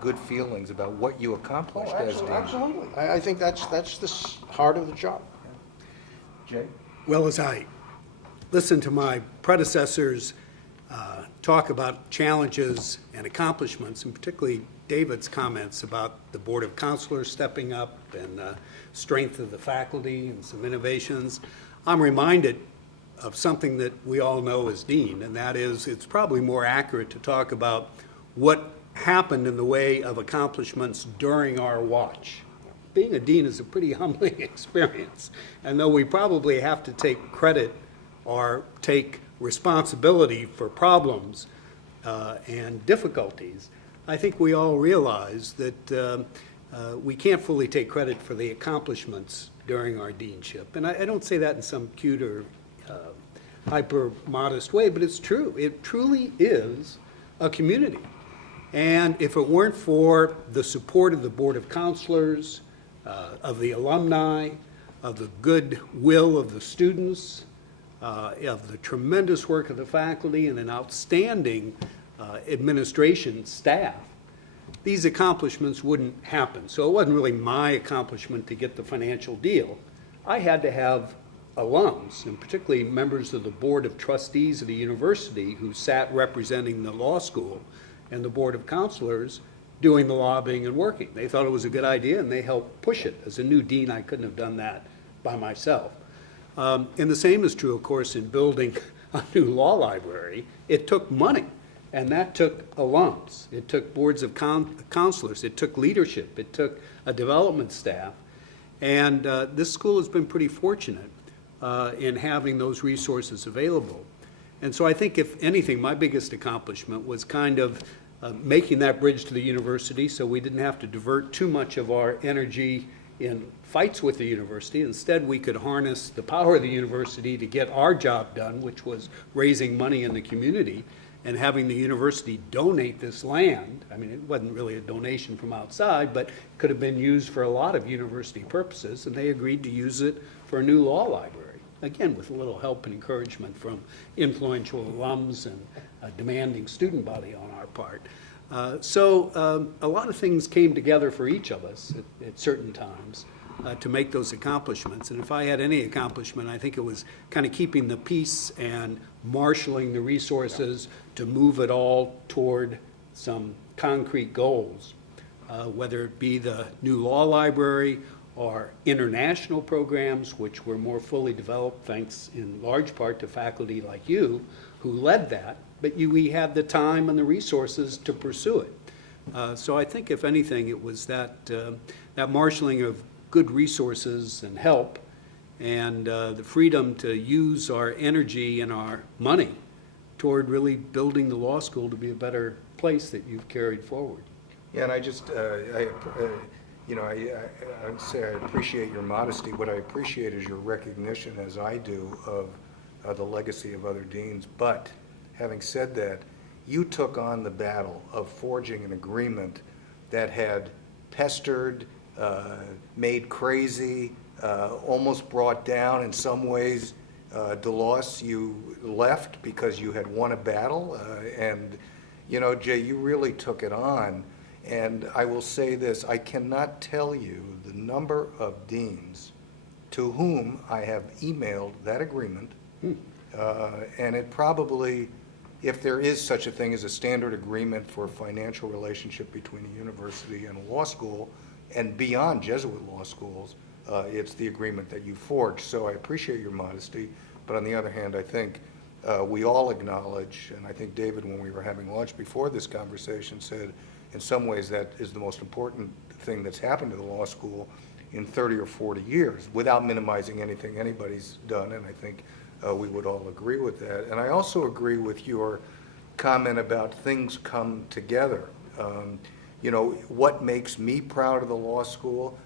good feelings about what you accomplished as dean. Absolutely. I think that's the heart of the job. Jay? Well, as I listened to my predecessors talk about challenges and accomplishments, and particularly David's comments about the Board of Counselors stepping up and strength of the faculty and some innovations, I'm reminded of something that we all know as dean, and that is it's probably more accurate to talk about what happened in the way of accomplishments during our watch. Being a dean is a pretty humbling experience, and though we probably have to take credit or take responsibility for problems and difficulties, I think we all realize that we can't fully take credit for the accomplishments during our deanship. And I don't say that in some cute or hyper-modest way, but it's true. It truly is a community. And if it weren't for the support of the Board of Counselors, of the alumni, of the goodwill of the students, of the tremendous work of the faculty, and an outstanding administration staff, these accomplishments wouldn't happen. So it wasn't really my accomplishment to get the financial deal. I had to have alums, and particularly members of the Board of Trustees of the university who sat representing the law school and the Board of Counselors doing the lobbying and working. They thought it was a good idea, and they helped push it. As a new dean, I couldn't have done that by myself. And the same is true, of course, in building a new law library. It took money, and that took alums. It took boards of counselors. It took leadership. It took a development staff. And this school has been pretty fortunate in having those resources available. And so I think, if anything, my biggest accomplishment was kind of making that bridge to the university so we didn't have to divert too much of our energy in fights with the university. Instead, we could harness the power of the university to get our job done, which was raising money in the community and having the university donate this land. I mean, it wasn't really a donation from outside, but could have been used for a lot of university purposes, and they agreed to use it for a new law library. Again, with a little help and encouragement from influential alums and a demanding student body on our part. So a lot of things came together for each of us at certain times to make those accomplishments. And if I had any accomplishment, I think it was kind of keeping the peace and marshaling the resources to move it all toward some concrete goals, whether it be the new law library or international programs, which were more fully developed thanks in large part to faculty like you who led that, but we had the time and the resources to pursue it. So I think, if anything, it was that marshaling of good resources and help, and the freedom to use our energy and our money toward really building the law school to be a better place that you've carried forward. Yeah, and I just, you know, I would say I appreciate your modesty. What I appreciate is your recognition, as I do, of the legacy of other deans. But having said that, you took on the battle of forging an agreement that had pestered, made crazy, almost brought down in some ways. DeLoss, you left because you had won a battle, and you know, Jay, you really took it on. And I will say this, I cannot tell you the number of deans to whom I have emailed that agreement. And it probably, if there is such a thing as a standard agreement for a financial relationship between a university and a law school, and beyond Jesuit law schools, it's the agreement that you forged. So I appreciate your modesty, but on the other hand, I think we all acknowledge, and I think David, when we were having lunch before this conversation, said, in some ways, that is the most important thing that's happened to the law school in 30 or 40 years, without minimizing anything anybody's done, and I think we would all agree with that. And I also agree with your comment about things come together. You know, what makes me proud of the law school?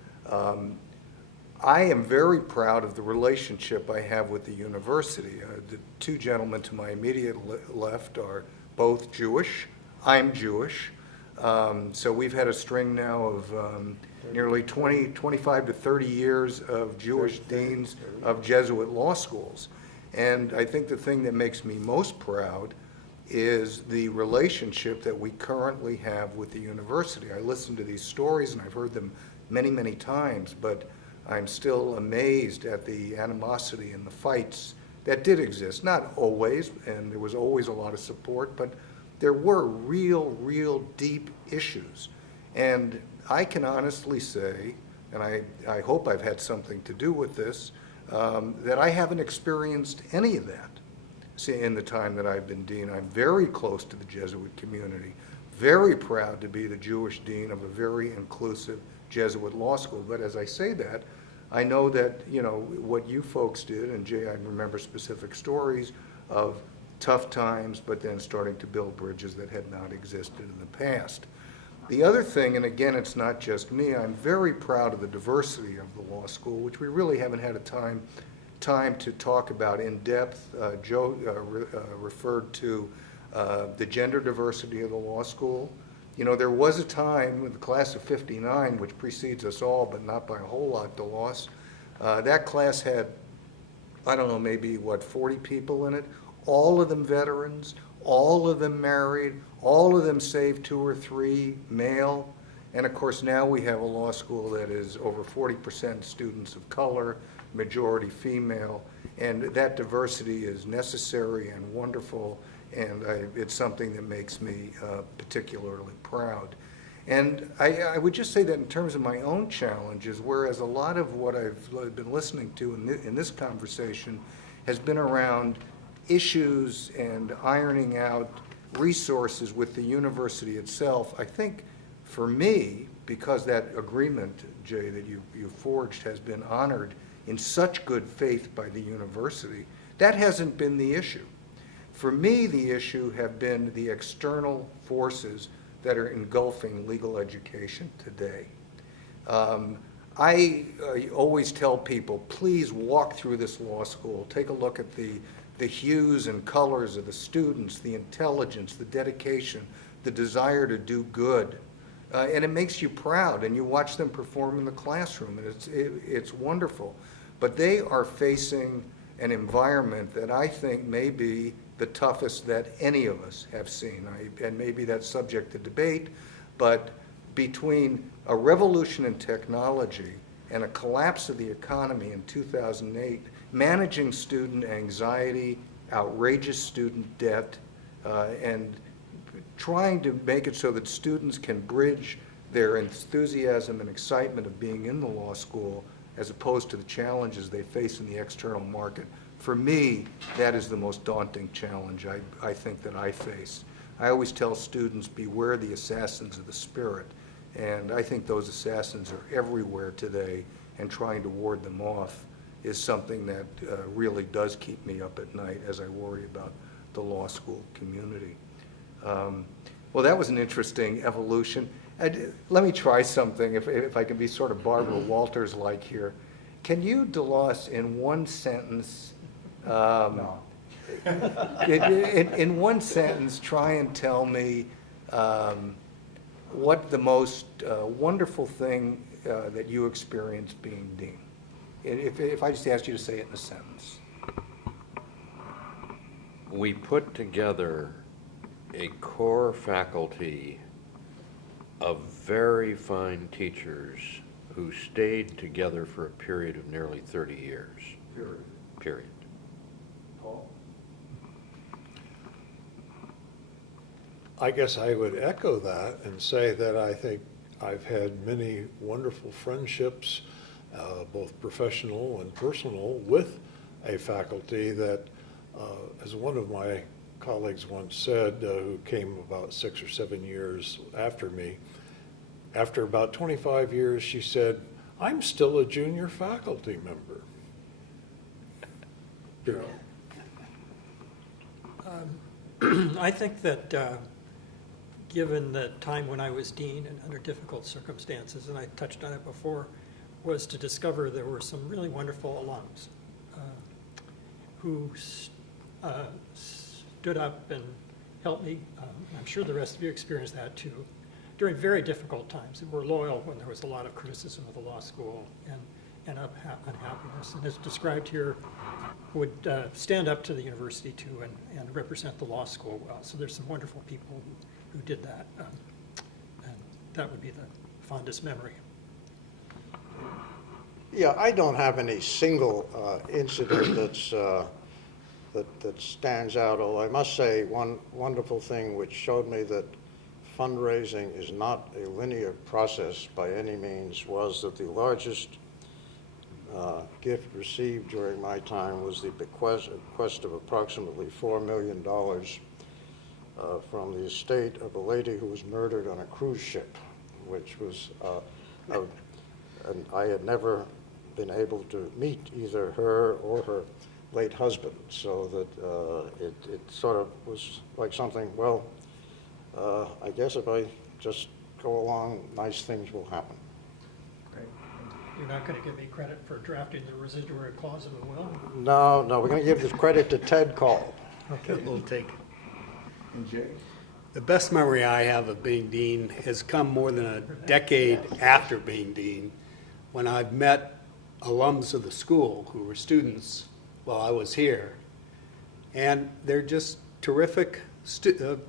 I am very proud of the relationship I have with the university. The two gentlemen to my immediate left are both Jewish. I'm Jewish. So we've had a string now of nearly 25 to 30 years of Jewish deans of Jesuit law schools. And I think the thing that makes me most proud is the relationship that we currently have with the university. I listen to these stories, and I've heard them many, many times, but I'm still amazed at the animosity and the fights that did exist. Not always, and there was always a lot of support, but there were real deep issues. And I can honestly say, and I hope I've had something to do with this, that I haven't experienced any of that in the time that I've been dean. I'm very close to the Jesuit community, very proud to be the Jewish dean of a very inclusive Jesuit law school. But as I say that, I know that, you know, what you folks did, and Jay, I remember specific stories of tough times, but then starting to build bridges that had not existed in the past. The other thing, and again, it's not just me, I'm very proud of the diversity of the law school, which we really haven't had a time to talk about in depth. Joe referred to the gender diversity of the law school. You know, there was a time with the class of '59, which precedes us all, but not by a whole lot, DeLoss. That class had, I don't know, maybe, 40 people in it, all of them veterans, all of them married, all of them save 2 or 3 male. And of course, now we have a law school that is over 40% students of color, majority female, and that diversity is necessary and wonderful, and it's something that makes me particularly proud. And I would just say that in terms of my own challenges, whereas a lot of what I've been listening to in this conversation has been around issues and ironing out resources with the university itself, I think for me, because that agreement, Jay, that you forged has been honored in such good faith by the university, that hasn't been the issue. For me, the issue have been the external forces that are engulfing legal education today. I always tell people, please walk through this law school, take a look at the hues and colors of the students, the intelligence, the dedication, the desire to do good. And it makes you proud, and you watch them perform in the classroom, and it's wonderful. But they are facing an environment that I think may be the toughest that any of us have seen. And maybe that's subject to debate, but between a revolution in technology and a collapse of the economy in 2008, managing student anxiety, outrageous student debt, and trying to make it so that students can bridge their enthusiasm and excitement of being in the law school as opposed to the challenges they face in the external market. For me, that is the most daunting challenge I think that I face. I always tell students, beware the assassins of the spirit. And I think those assassins are everywhere today, and trying to ward them off is something that really does keep me up at night as I worry about the law school community. Well, that was an interesting evolution. Let me try something, if I can be sort of Barbara Walters-like here. Can you, DeLoss, in one sentence, in one sentence, try and tell me what the most wonderful thing that you experienced being dean? If I just asked you to say it in a sentence. We put together a core faculty of very fine teachers who stayed together for a period of nearly 30 years. Period. Paul? I guess I would echo that and say that I think I've had many wonderful friendships, both professional and personal, with a faculty that, as one of my colleagues once said, who came about 6 or 7 years after me, after about 25 years, she said, "I'm still a junior faculty member." I think that given the time when I was dean and under difficult circumstances, and I touched on it before, was to discover there were some really wonderful alums who stood up and helped me. I'm sure the rest of you experienced that too, during very difficult times, and were loyal when there was a lot of criticism of the law school and unhappiness. And as described here, would stand up to the university too and represent the law school well. So there's some wonderful people who did that. And that would be the fondest memory. Yeah, I don't have any single incident that stands out, although I must say one wonderful thing which showed me that fundraising is not a linear process by any means was that the largest gift received during my time was the bequest of approximately $4 million from the estate of a lady who was murdered on a cruise ship, which was, and I had never been able to meet either her or her late husband, so that it sort of was like something, well, I guess if I just go along, nice things will happen. You're not going to give me credit for drafting the residuary clause of the will? No, we're going to give this credit to Ted Call. Okay, we'll take it. And Jay? The best memory I have of being dean has come more than a decade after being dean, when I've met alums of the school who were students while I was here. And they're just terrific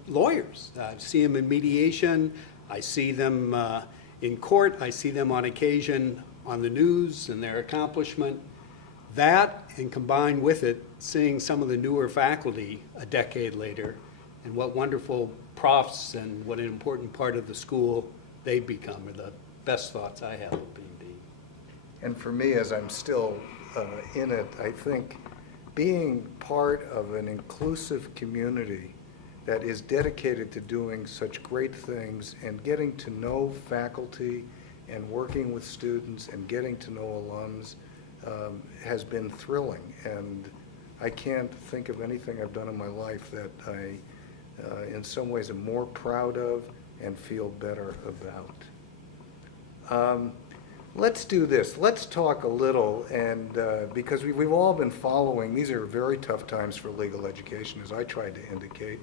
lawyers. I see them in mediation. I see them in court. I see them on occasion on the news and their accomplishment. That, and combined with it, seeing some of the newer faculty a decade later, and what wonderful profs and what an important part of the school they've become, are the best thoughts I have of being dean. And for me, as I'm still in it, I think being part of an inclusive community that is dedicated to doing such great things and getting to know faculty and working with students and getting to know alums has been thrilling. And I can't think of anything I've done in my life that I, in some ways, am more proud of and feel better about. Let's do this. Let's talk a little, and because we've all been following, these are very tough times for legal education, as I tried to indicate.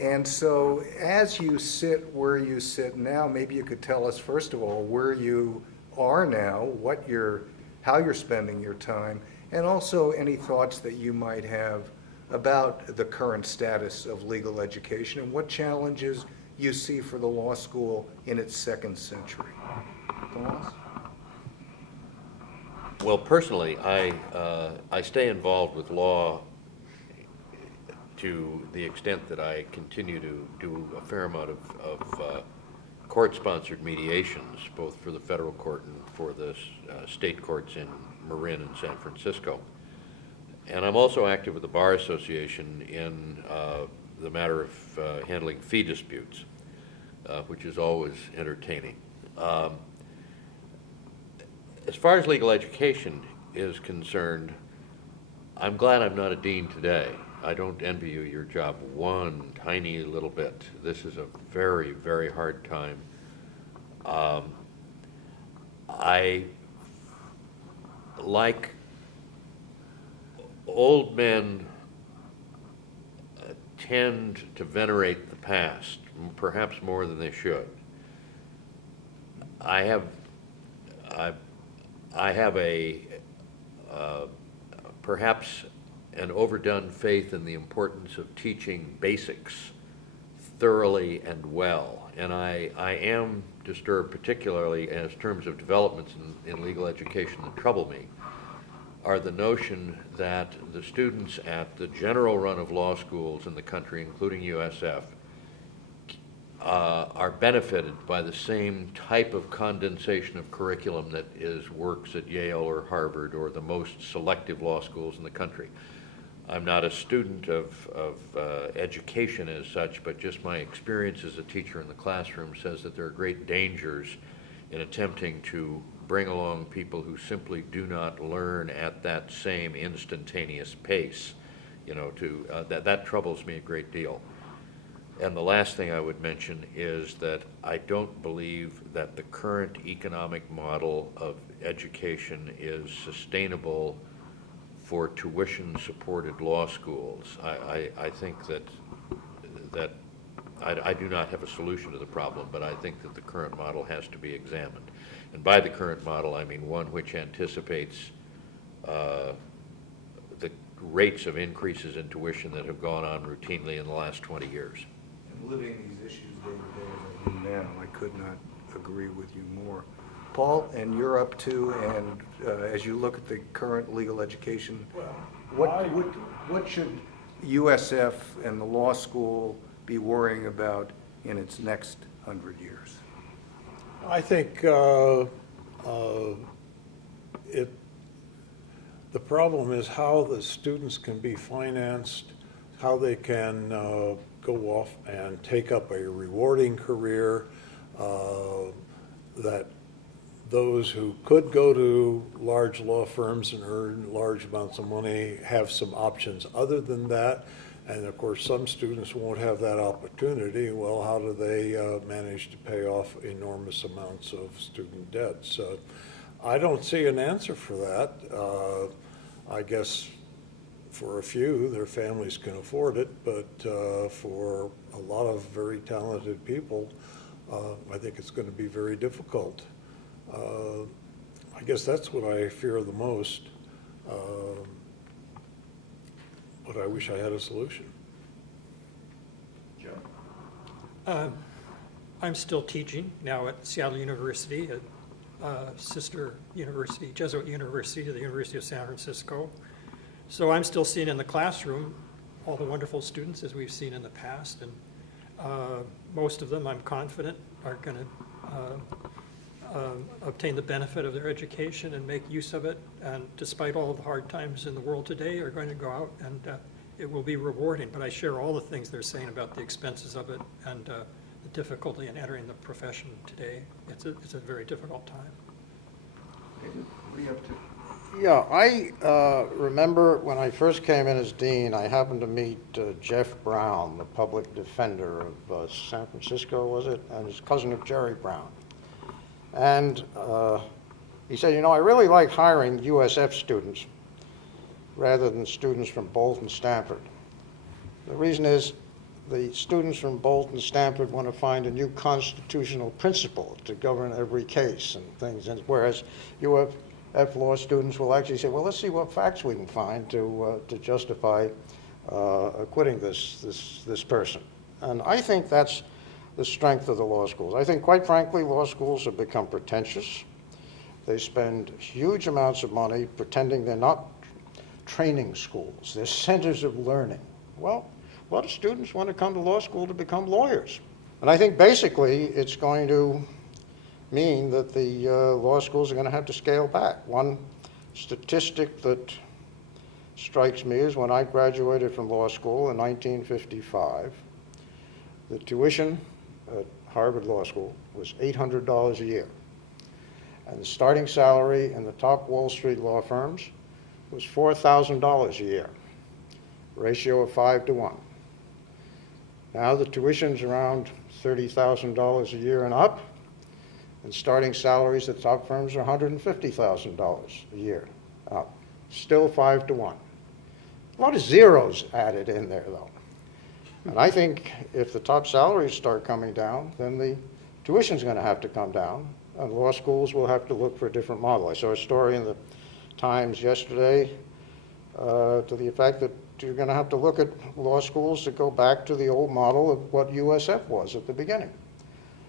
And so as you sit where you sit now, maybe you could tell us, first of all, where you are now, how you're spending your time, and also any thoughts that you might have about the current status of legal education and what challenges you see for the law school in its second century. Thomas? Well, personally, I stay involved with law to the extent that I continue to do a fair amount of court-sponsored mediations, both for the federal court and for the state courts in Marin and San Francisco. And I'm also active with the Bar Association in the matter of handling fee disputes, which is always entertaining. As far as legal education is concerned, I'm glad I'm not a dean today. I don't envy you your job one tiny little bit. This is a very, very hard time. I, like old men, tend to venerate the past, perhaps more than they should. I have a perhaps an overdone faith in the importance of teaching basics thoroughly and well. And I am disturbed particularly as terms of developments in legal education that trouble me are the notion that the students at the general run of law schools in the country, including USF, are benefited by the same type of condensation of curriculum that works at Yale or Harvard or the most selective law schools in the country. I'm not a student of education as such, but just my experience as a teacher in the classroom says that there are great dangers in attempting to bring along people who simply do not learn at that same instantaneous pace. You know, that troubles me a great deal. And the last thing I would mention is that I don't believe that the current economic model of education is sustainable for tuition-supported law schools. I think that I do not have a solution to the problem, but I think that the current model has to be examined. And by the current model, I mean one which anticipates the rates of increases in tuition that have gone on routinely in the last 20 years. And living these issues day to day as I do now, I could not agree with you more. Paul, and you're up too, and as you look at the current legal education, what should USF and the law school be worrying about in its next 100 years? I think the problem is how the students can be financed, how they can go off and take up a rewarding career, that those who could go to large law firms and earn large amounts of money have some options other than that. And of course, some students won't have that opportunity. Well, how do they manage to pay off enormous amounts of student debt? So I don't see an answer for that. I guess for a few, their families can afford it, but for a lot of very talented people, I think it's going to be very difficult. I guess that's what I fear the most. But I wish I had a solution. Joe? I'm still teaching now at Seattle University, a sister university, Jesuit university to the University of San Francisco. So I'm still seeing in the classroom all the wonderful students as we've seen in the past, and most of them, I'm confident, are going to obtain the benefit of their education and make use of it, and despite all of the hard times in the world today, are going to go out and it will be rewarding. But I share all the things they're saying about the expenses of it and the difficulty in entering the profession today. It's a very difficult time. What are you up to? Yeah, I remember when I first came in as dean, I happened to meet Jeff Brown, the public defender of San Francisco, was it? And his cousin of Jerry Brown. And he said, you know, I really like hiring USF students rather than students from Bolton, Stanford. The reason is the students from Bolton, Stanford want to find a new constitutional principle to govern every case and things, and whereas USF law students will actually say, well, let's see what facts we can find to justify acquitting this person. And I think that's the strength of the law schools. I think, quite frankly, law schools have become pretentious. They spend huge amounts of money pretending they're not training schools. They're centers of learning. Well, a lot of students want to come to law school to become lawyers. And I think basically it's going to mean that the law schools are going to have to scale back. One statistic that strikes me is when I graduated from law school in 1955, the tuition at Harvard Law School was $800 a year. And the starting salary in the top Wall Street law firms was $4,000 a year, ratio of 5 to 1. Now the tuition's around $30,000 a year and up, and starting salaries at top firms are $150,000 a year up. Still 5 to 1. A lot of zeros added in there, though. And I think if the top salaries start coming down, then the tuition's going to have to come down, and law schools will have to look for a different model. I saw a story in the Times yesterday to the effect that you're going to have to look at law schools that go back to the old model of what USF was at the beginning.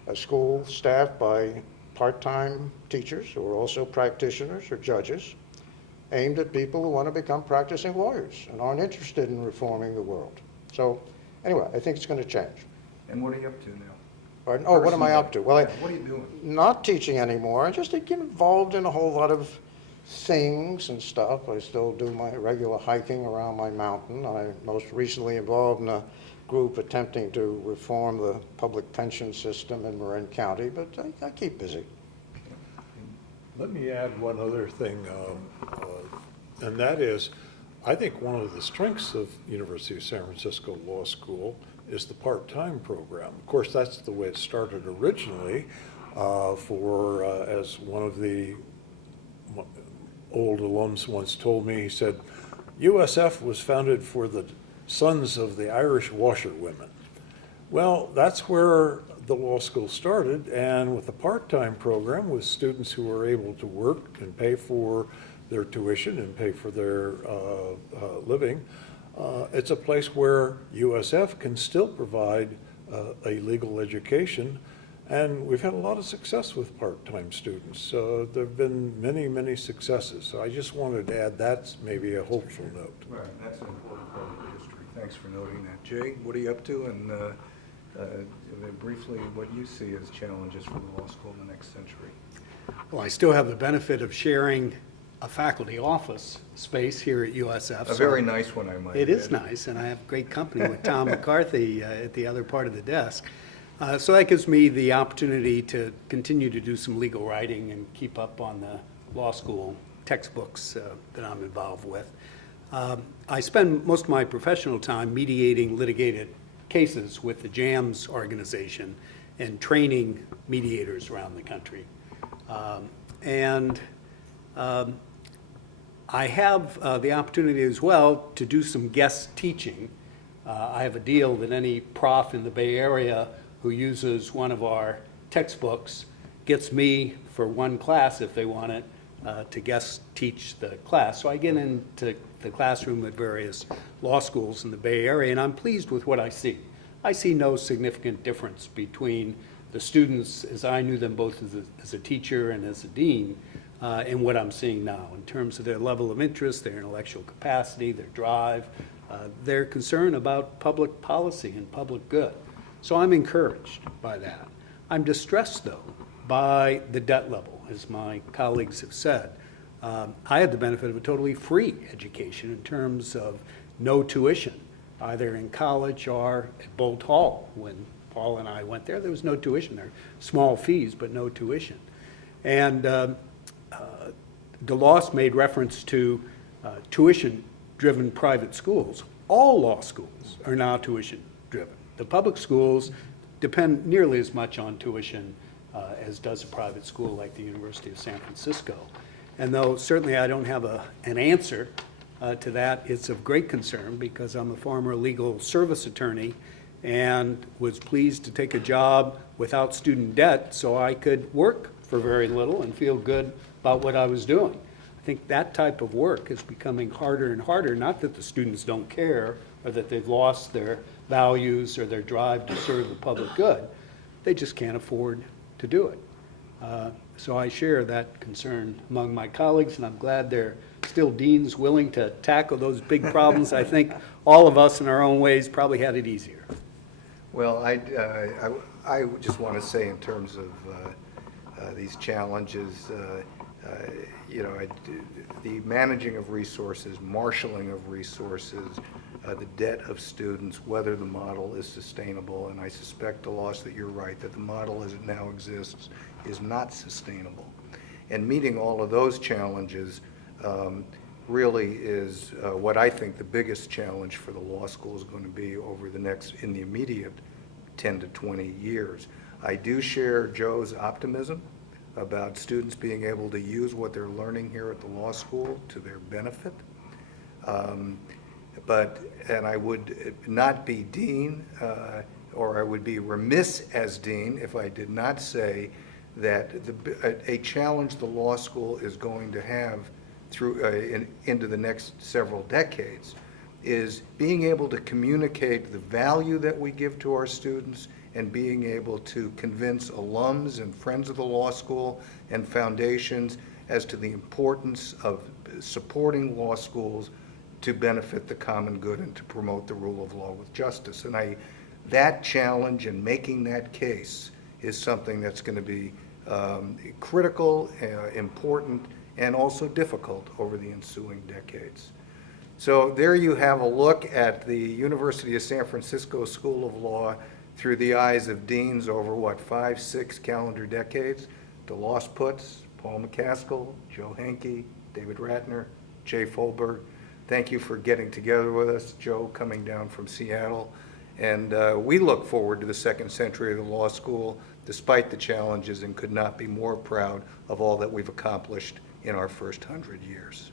A school staffed by part-time teachers who are also practitioners or judges, aimed at people who want to become practicing lawyers and aren't interested in reforming the world. So anyway, I think it's going to change. And what are you up to now? Pardon? Oh, what am I up to? Well, What are you doing? not teaching anymore. I just get involved in a whole lot of things and stuff. I still do my regular hiking around my mountain. I'm most recently involved in a group attempting to reform the public pension system in Marin County, but I keep busy. Let me add one other thing, and that is, I think one of the strengths of University of San Francisco Law School is the part-time program. Of course, that's the way it started originally as one of the old alums once told me, he said, USF was founded for the sons of the Irish washerwomen. Well, that's where the law school started, and with the part-time program, with students who are able to work and pay for their tuition and pay for their living, it's a place where USF can still provide a legal education, and we've had a lot of success with part-time students. There have been many, many successes. So I just wanted to add that's maybe a hopeful note. Right, that's an important part of the history. Thanks for noting that. Jay, what are you up to? And briefly, what you see as challenges for the law school in the next century? Well, I still have the benefit of sharing a faculty office space here at USF. A very nice one, I might add. It is nice, and I have great company with Tom McCarthy at the other part of the desk. So that gives me the opportunity to continue to do some legal writing and keep up on the law school textbooks that I'm involved with. I spend most of my professional time mediating litigated cases with the JAMS organization and training mediators around the country. I have the opportunity as well to do some guest teaching. I have a deal that any prof in the Bay Area who uses one of our textbooks gets me for one class, if they want it, to guest teach the class. So I get into the classroom at various law schools in the Bay Area, and I'm pleased with what I see. I see no significant difference between the students as I knew them both as a teacher and as a dean, and what I'm seeing now in terms of their level of interest, their intellectual capacity, their drive, their concern about public policy and public good. So I'm encouraged by that. I'm distressed, though, by the debt level, as my colleagues have said. I had the benefit of a totally free education in terms of no tuition, either in college or at Bolt Hall. When Paul and I went there was no tuition there. Small fees, but no tuition. And DeLoss made reference to tuition-driven private schools. All law schools are now tuition-driven. The public schools depend nearly as much on tuition as does a private school like the University of San Francisco. And though certainly I don't have an answer to that, it's of great concern because I'm a former legal service attorney and was pleased to take a job without student debt so I could work for very little and feel good about what I was doing. I think that type of work is becoming harder and harder, not that the students don't care or that they've lost their values or their drive to serve the public good. They just can't afford to do it. So I share that concern among my colleagues, and I'm glad there are still deans willing to tackle those big problems. I think all of us in our own ways probably had it easier. Well, I just want to say in terms of these challenges, the managing of resources, marshaling of resources, the debt of students, whether the model is sustainable, and I suspect, DeLoss, that you're right, that the model as it now exists is not sustainable. And meeting all of those challenges really is what I think the biggest challenge for the law school is going to be in the immediate 10 to 20 years. I do share Joe's optimism about students being able to use what they're learning here at the law school to their benefit. And I would not be dean, or I would be remiss as dean if I did not say that a challenge the law school is going to have into the next several decades is being able to communicate the value that we give to our students and being able to convince alums and friends of the law school and foundations as to the importance of supporting law schools to benefit the common good and to promote the rule of law with justice. And that challenge and making that case is something that's going to be critical, important, and also difficult over the ensuing decades. So there you have a look at the University of San Francisco School of Law through the eyes of deans over, 5, 6 calendar decades. DeLoss Putz, Paul McCaskill, Joe Hankey, David Ratner, Jay Folberg. Thank you for getting together with us, Joe, coming down from Seattle. And we look forward to the second century of the law school, despite the challenges, and could not be more proud of all that we've accomplished in our first 100 years.